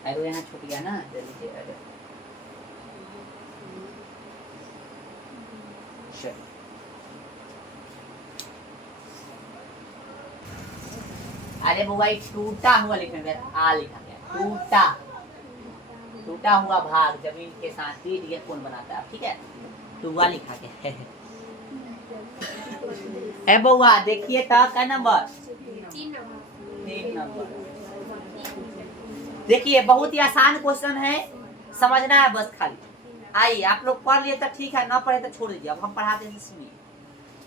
एरो यहाँ छूट गया ना, जल्दी से अरे बुआ टूटा हुआ लिखा गया, आ लिखा गया टूटा हुआ भाग जमीन के साथ टूट गया, कौन बनाता है? ठीक है, टूआ लिखा गया है। बुआ देखिए था क्या नंबर? 3 नंबर। देखिए बहुत ही आसान क्वेश्चन है, समझना है बस खाली। आइए आप लोग पढ़ लिए तो ठीक है, ना पढ़े तो छोड़ दीजिए। अब हम पढ़ाते हैं, सुनिए।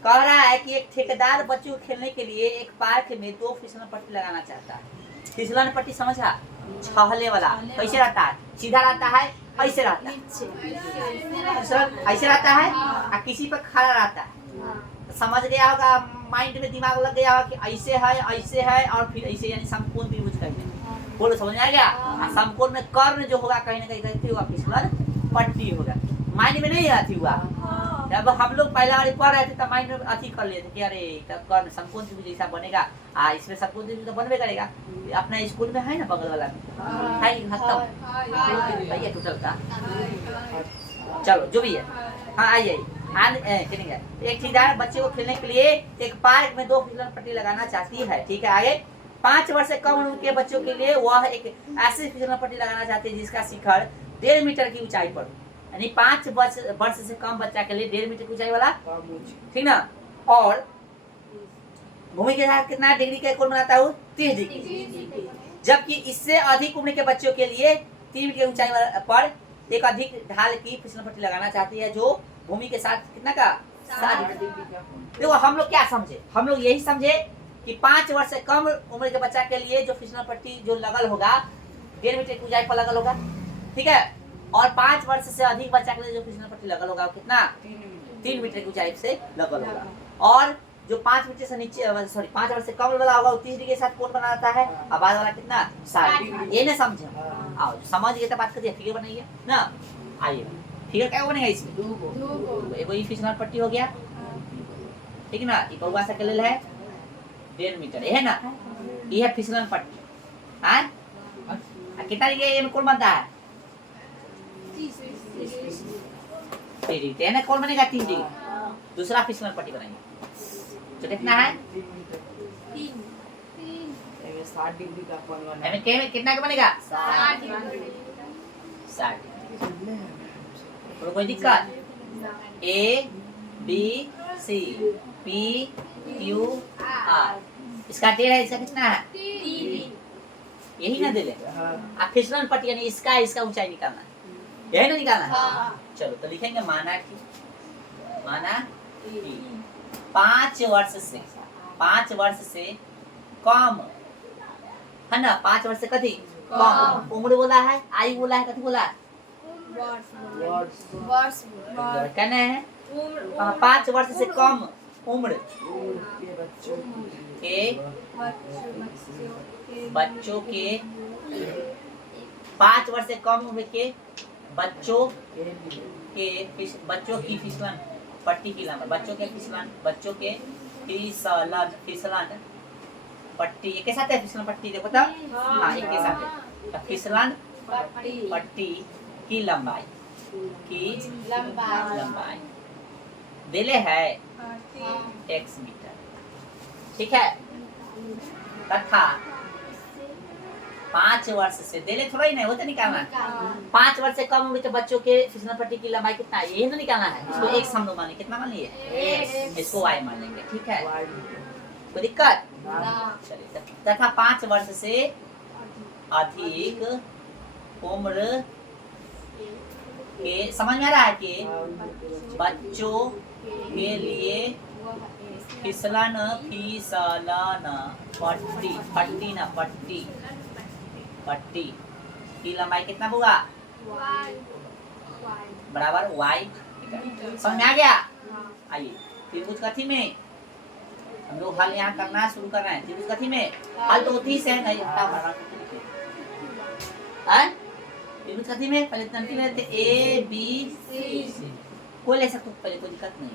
कह रहा है कि एक ठेकेदार बच्चों को खेलने के लिए एक पार्क में 2 फिसलन पट्टी लगाना चाहता है। फिसलन पट्टी समझा? छहले वाला कैसे रहता है? सीधा रहता है ऐसे रहता है, दूसरा ऐसे रहता है और किसी पर खड़ा रहता है। तो समझ गया होगा, माइंड में दिमाग लग गया होगा कि ऐसे है और फिर ऐसे, यानी समकोण त्रिभुज कहते हैं। बोलो समझ में आ गया। और समकोण में कर्ण जो होगा कहीं ना कहीं कहते होगा फिसलन पट्टी होगा। माइंड में नहीं आती हुआ। जब हम लोग पहला वाली पढ़ रहे थे तब माइंड में अथी कर लिए थे कि अरे कर्ण समकोण त्रिभुज जैसा बनेगा, इसमें समकोण त्रिभुज तो बनबे करेगा। अपना स्कूल में है ना बगल वाला में, है कि खत्म भैया टोटल का। चलो जो भी है, हाँ आइए खेलेंगे। एक ठेकेदार बच्चे को खेलने के लिए एक पार्क में 2 फिसलन पट्टी लगाना चाहती है, ठीक है। आगे 5 वर्ष से कम उम्र के बच्चों के लिए वह एक ऐसी फिसलन पट्टी लगाना चाहती है जिसका शिखर 1.5 मीटर की ऊंचाई पर, यानी 5 वर्ष से कम बच्चा के लिए 1.5 मीटर की ऊंचाई वाला, ठीक ना। और भूमि के साथ कितना डिग्री का कोण बनाता है? 30 डिग्री। जबकि इससे अधिक उम्र के बच्चों के लिए 3 मीटर की ऊंचाई पर एक अधिक ढाल की फिसलन पट्टी लगाना चाहती है जो भूमि के साथ कितना का 60 डिग्री। देखो हम लोग क्या समझे, हम लोग यही समझे कि 5 वर्ष से कम उम्र के बच्चा के लिए जो फिसलन पट्टी जो लगल होगा 1.5 मीटर की ऊंचाई पर लगल होगा, ठीक है। और 5 वर्ष से अधिक बच्चा के लिए जो फिसलन पट्टी लगल होगा कितना 3 मीटर की ऊंचाई से लगल होगा। और जो 5 मीटर से नीचे 5 वर्ष से कम वाला होगा वो 30 डिग्री के साथ कोण बनाता है, और बाद वाला कितना 60 डिग्री। ये ना समझे, आओ समझ गए तो बात करिए, फिगर बनाइए ना। आइए फिगर क्या बनेगा इसमें? एगो ई फिसलन पट्टी हो गया, ठीक है ना। ई कौवा सा के लेल है 1.5 मीटर, ये है ना, ये है फिसलन पट्टी। हां कितना डिग्री ये में कोण बनता है? 30 डिग्री है ना, कोण बनेगा 3 डिग्री। दूसरा फिसलन पट्टी बनाएंगे तो कितना है 3 60 डिग्री का कोण बना है। में कितना का बनेगा 60। तो कोई दिक्कत? A B C P Q R, इसका टेढ़ है, इसका कितना है 3 यही ना दे ले। हां अब फिसलन पट्टी यानी इसका ऊंचाई निकालना है, यही ना निकालना है। हाँ। चलो तो लिखेंगे माना कि 5 वर्ष से कम है ना, 5 वर्ष से कथी कम उम्र बोला है, आयु बोला है, कथी बोला है वर्ष कहना है 5 वर्ष से कम उम्र के बच्चों के बच्चों के 5 वर्ष से कम उम्र के बच्चों की फिसलन पट्टी की लंबाई, बच्चों के फिसलन पट्टी एक के साथ है। फिसलन पट्टी देखो तो हाँ एक के साथ है। फिसलन पट्टी की लंबाई देले है x मीटर, ठीक है। तथा 5 वर्ष से देले थोड़ा ही नहीं होता निकालना। 5 वर्ष से कम उम्र के बच्चों के फिसलन पट्टी की लंबाई कितना है यही तो निकालना है। इसको x हम लोग मान कितना मान लिए, इसको y मान लेंगे, ठीक है। कोई दिक्कत? चलिए तथा 5 वर्ष से अधिक उम्र के, समझ में आ रहा है कि बच्चों के लिए फिसलन पट्टी की लंबाई कितना होगा बराबर y। समझ में आ गया? आइए त्रिभुज कथी में हम लोग हल यहाँ करना शुरू कर रहे हैं। त्रिभुज कथी में हल तो होती है त्रिभुज कथी में पहले तंती में थे A B C, कोई ले सकते पहले, कोई दिक्कत नहीं।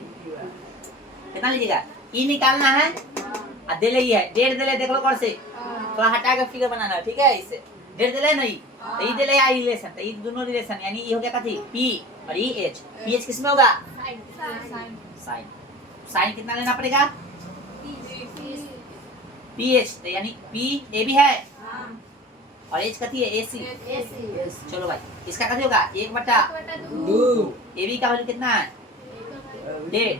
कितना लीजिएगा ई निकालना है और दे ले है 1.5 दे ले, देख लो कौन से थोड़ा हटा के फिगर बनाना है, ठीक है। इससे 1.5 दे ले नहीं तो ई दे ले आई रिलेशन, तो ई दोनों रिलेशन यानी ये हो गया कथी P और ई H। P H किस में होगा साइन कितना लेना पड़ेगा PH, तो यानी P A भी है और H कथी है AC। चलो भाई इसका कथी होगा 1/2। AB का वैल्यू कितना है 1.5।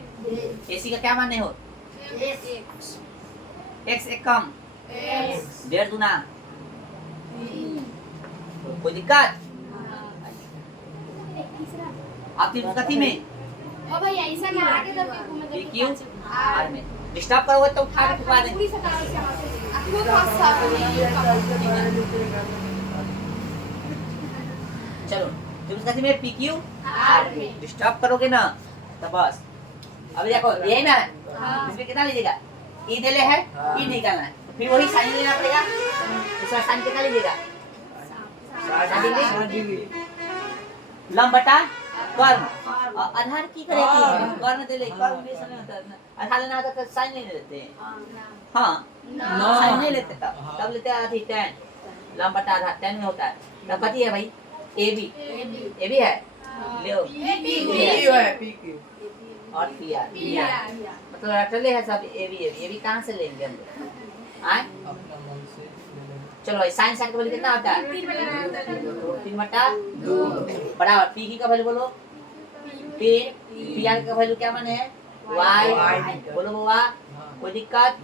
AC का क्या मानने हो x एक कम 1.5 गुना, कोई दिक्कत? आप त्रिभुज कथी में ओ भैया ऐसा ना आगे तक घूमे तो क्यों आर में डिस्टर्ब करोगे तो उठा के ठुका देंगे। पूरी सतारा से आपको खासा चलो त्रिभुज कथी में पी क्यू आर में डिस्टर्ब करोगे ना तो बस। अभी देखो यही ना इसमें कितना लीजिएगा ई देले है ई निकालना है फिर वही साइन लेना पड़ेगा। इसका साइन कितना लीजिएगा 60 डिग्री लंब बटा कर्ण आधार की करेगी कर्ण दे ले कर्ण भी समय होता है आधार लेना होता तो साइन नहीं लेते हाँ साइन नहीं लेते तब लेते हैं आधी tan लंब बटा आधार tan में होता है तब कथी है भाई ए बी है ले और पी आर मतलब रटले है सब ए बी कहाँ से लेंगे हम लोग आए चलो साइन साइन का वैल्यू कितना होता है 3/2 बराबर पी की का वैल्यू बोलो पी आर का वैल्यू क्या माने है y बोलो बाबा कोई दिक्कत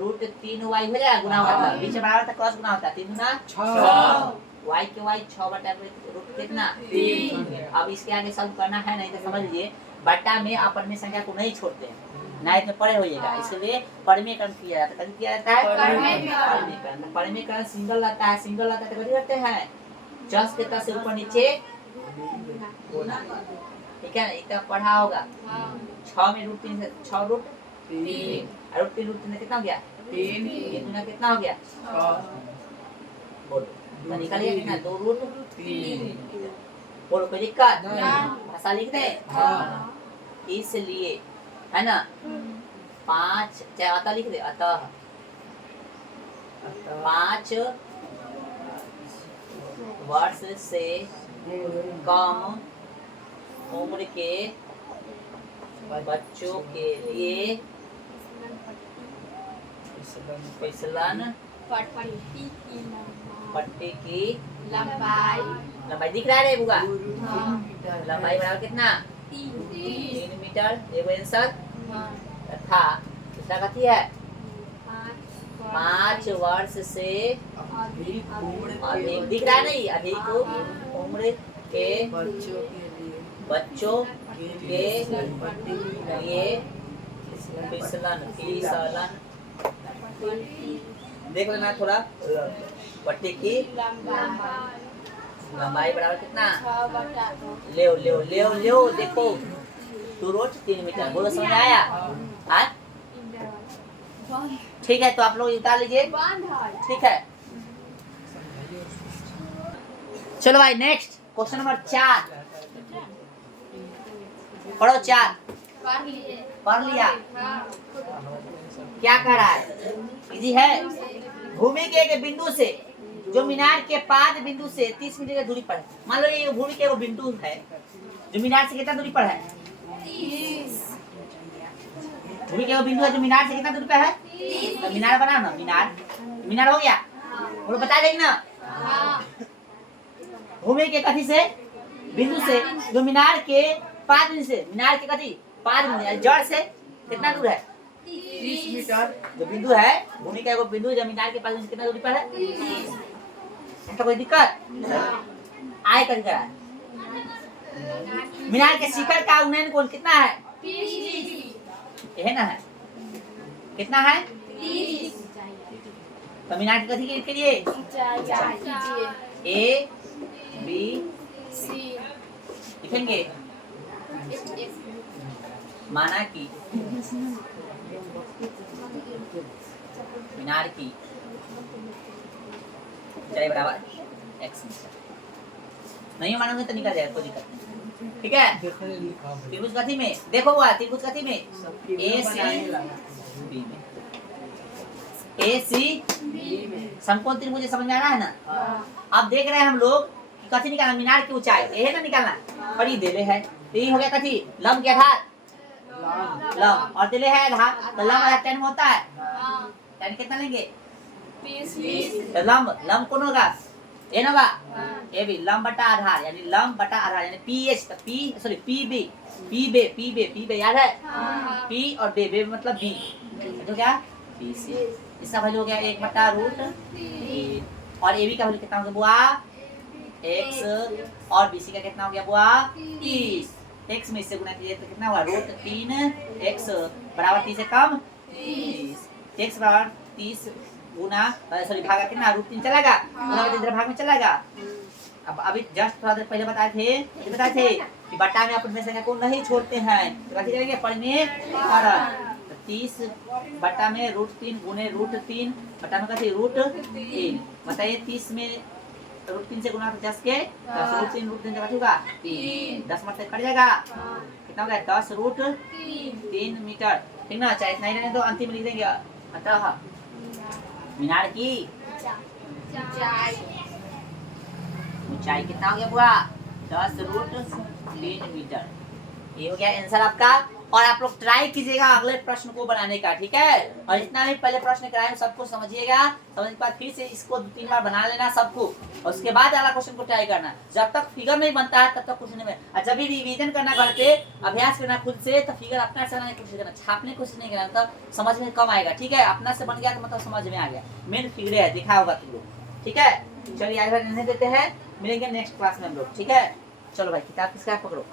रूट 3y हो जाएगा गुना होता है बीच में बराबर था क्रॉस गुना होता है 3 गुना 6 y के y 6/रूट कितना 3 अब इसके आगे सॉल्व करना है नहीं तो समझ लीजिए बट्टा में अपरिमेय संख्या को नहीं छोड़ते हैं ना इसमें पड़े होइएगा इसलिए परिमेयकरण किया जाता है। कभी किया जाता है परिमेयकरण परिमेयकरण सिंगल आता है तो कभी करते हैं जस के तस से ऊपर नीचे ठीक है ना इतना पढ़ा होगा 6 में रूट 3 से 6 रूट 3 रूट 3 कितना हो गया 3 गुना कितना हो गया 6 बोलो तो निकालिए कितना 2 रूट 3 बोलो कोई दिक्कत भाषा लिख दे इसलिए है ना 5 चाहे अतः लिख दे अतः 5 वर्ष से कम उम्र के बच्चों के लिए फिसलन पट्टी की लंबाई दिख रहा है बुआ लंबाई बराबर कितना 3 मीटर एगो आंसर था दूसरा कथी है 5 वर्ष से अधिक दिख रहा नहीं अधिक उम्र के बच्चों के लिए फिसलन देख लेना थोड़ा पट्टी की लंबाई बराबर कितना ले देखो 2 रोट 3 मीटर बोलो समझ आया हाँ ठीक है तो आप लोग उतार लीजिए ठीक है। चलो भाई नेक्स्ट क्वेश्चन नंबर 4 पढ़ो 4 पढ़ लिया क्या कह रहा है इजी है भूमि के एक बिंदु से जो मीनार के पाद बिंदु से 30 मीटर की दूरी पर है। मान लो ये भूमि के एक बिंदु है जो मीनार से कितना दूरी पर है 30 भूमि के एक बिंदु है जो मीनार से कितना दूरी पर है 30 तो मीनार बना ना मीनार हो गया बोलो बता देगी ना भूमि के कथी से बिंदु से जो मीनार के पाद बिंदु से मीनार के कथी पाद बिंदु जड़ से कितना दूर है 30 मीटर जो बिंदु है भूमि का एक बिंदु जो मीनार के पास से कितना दूरी पर है 30 तो कोई दिक्कत आए कर करा मीनार के शिखर का उन्नयन कोण कितना है 30 है ना है कितना है 30 तो मीनार की कथी के लिए ए बी सी लिखेंगे माना कि मीनार की ऊंचाई बराबर x नहीं मानोगे तो निकल जाएगा कोई दिक्कत नहीं ठीक है। त्रिभुज कथी में देखो हुआ त्रिभुज कथी में ए सी बी में समकोण त्रिभुज समझ में आ रहा है ना। अब देख रहे हैं हम लोग कथी निकालना मीनार की ऊंचाई यही ना निकालना और ये देले है तो ये हो गया कथी लंब के आधार लंब और दिले है आधार तो लंब आधार 10 होता है 10 कितना लेंगे 20 तो लंब कौन होगा ए होगा ए बी लंब बटा आधार यानी लंब बटा आधार यानी पी एच तो पी सॉरी पी बे याद है पी और बे मतलब बी तो क्या बी सी इसका वैल्यू हो गया 1/√3 और ए बी का वैल्यू कितना हो गया बुआ x और बी सी का कितना हो गया बुआ 30 x में इससे गुना कीजिए तो कितना हुआ √3 x बराबर 30 से कम 30 x बराबर 30 गुना सॉरी भागा कितना √3 चलेगा गुना इधर भाग में चलेगा अब अभी जस्ट थोड़ा देर पहले बताए थे कि बट्टा में अपन में से को नहीं छोड़ते हैं, तो कैसे करेंगे पढ़ने कारण। 30 बट्टा में √3 गुने √3 बट्टा में कैसे √3। बताइए 30 में √3 से गुना 10 के 10 √3 √3 से होगा 3, 10 मतलब कट जाएगा, कितना हो गया 10 √3 मीटर, ठीक ना। चाहे इतना ही रहने दो, अंतिम लिख देंगे अतः मीनार की ऊंचाई कितना हो गया पूरा 10 √3 मीटर। ये हो गया आंसर आपका। और आप लोग ट्राई कीजिएगा अगले प्रश्न को बनाने का, ठीक है। और जितना भी पहले प्रश्न कराए सबको समझिएगा, समझने के बाद फिर से इसको 2-3 बार बना लेना सबको, और उसके बाद अगला क्वेश्चन को ट्राई करना। जब तक फिगर नहीं बनता है तब तक कुछ नहीं। और जब भी रिवीजन करना घर पे, अभ्यास करना खुद से, तो फिगर अपना से बनाने की कोशिश करना, छापने की कोशिश नहीं करना, तो समझ में कम आएगा, ठीक है। अपना से बन गया तो मतलब समझ में आ गया, मेन फिगर है दिखा होगा तुम लोग, ठीक है। चलिए आगे देते हैं, मिलेंगे नेक्स्ट क्लास में हम लोग, ठीक है। चलो भाई किताब किसका पकड़ो।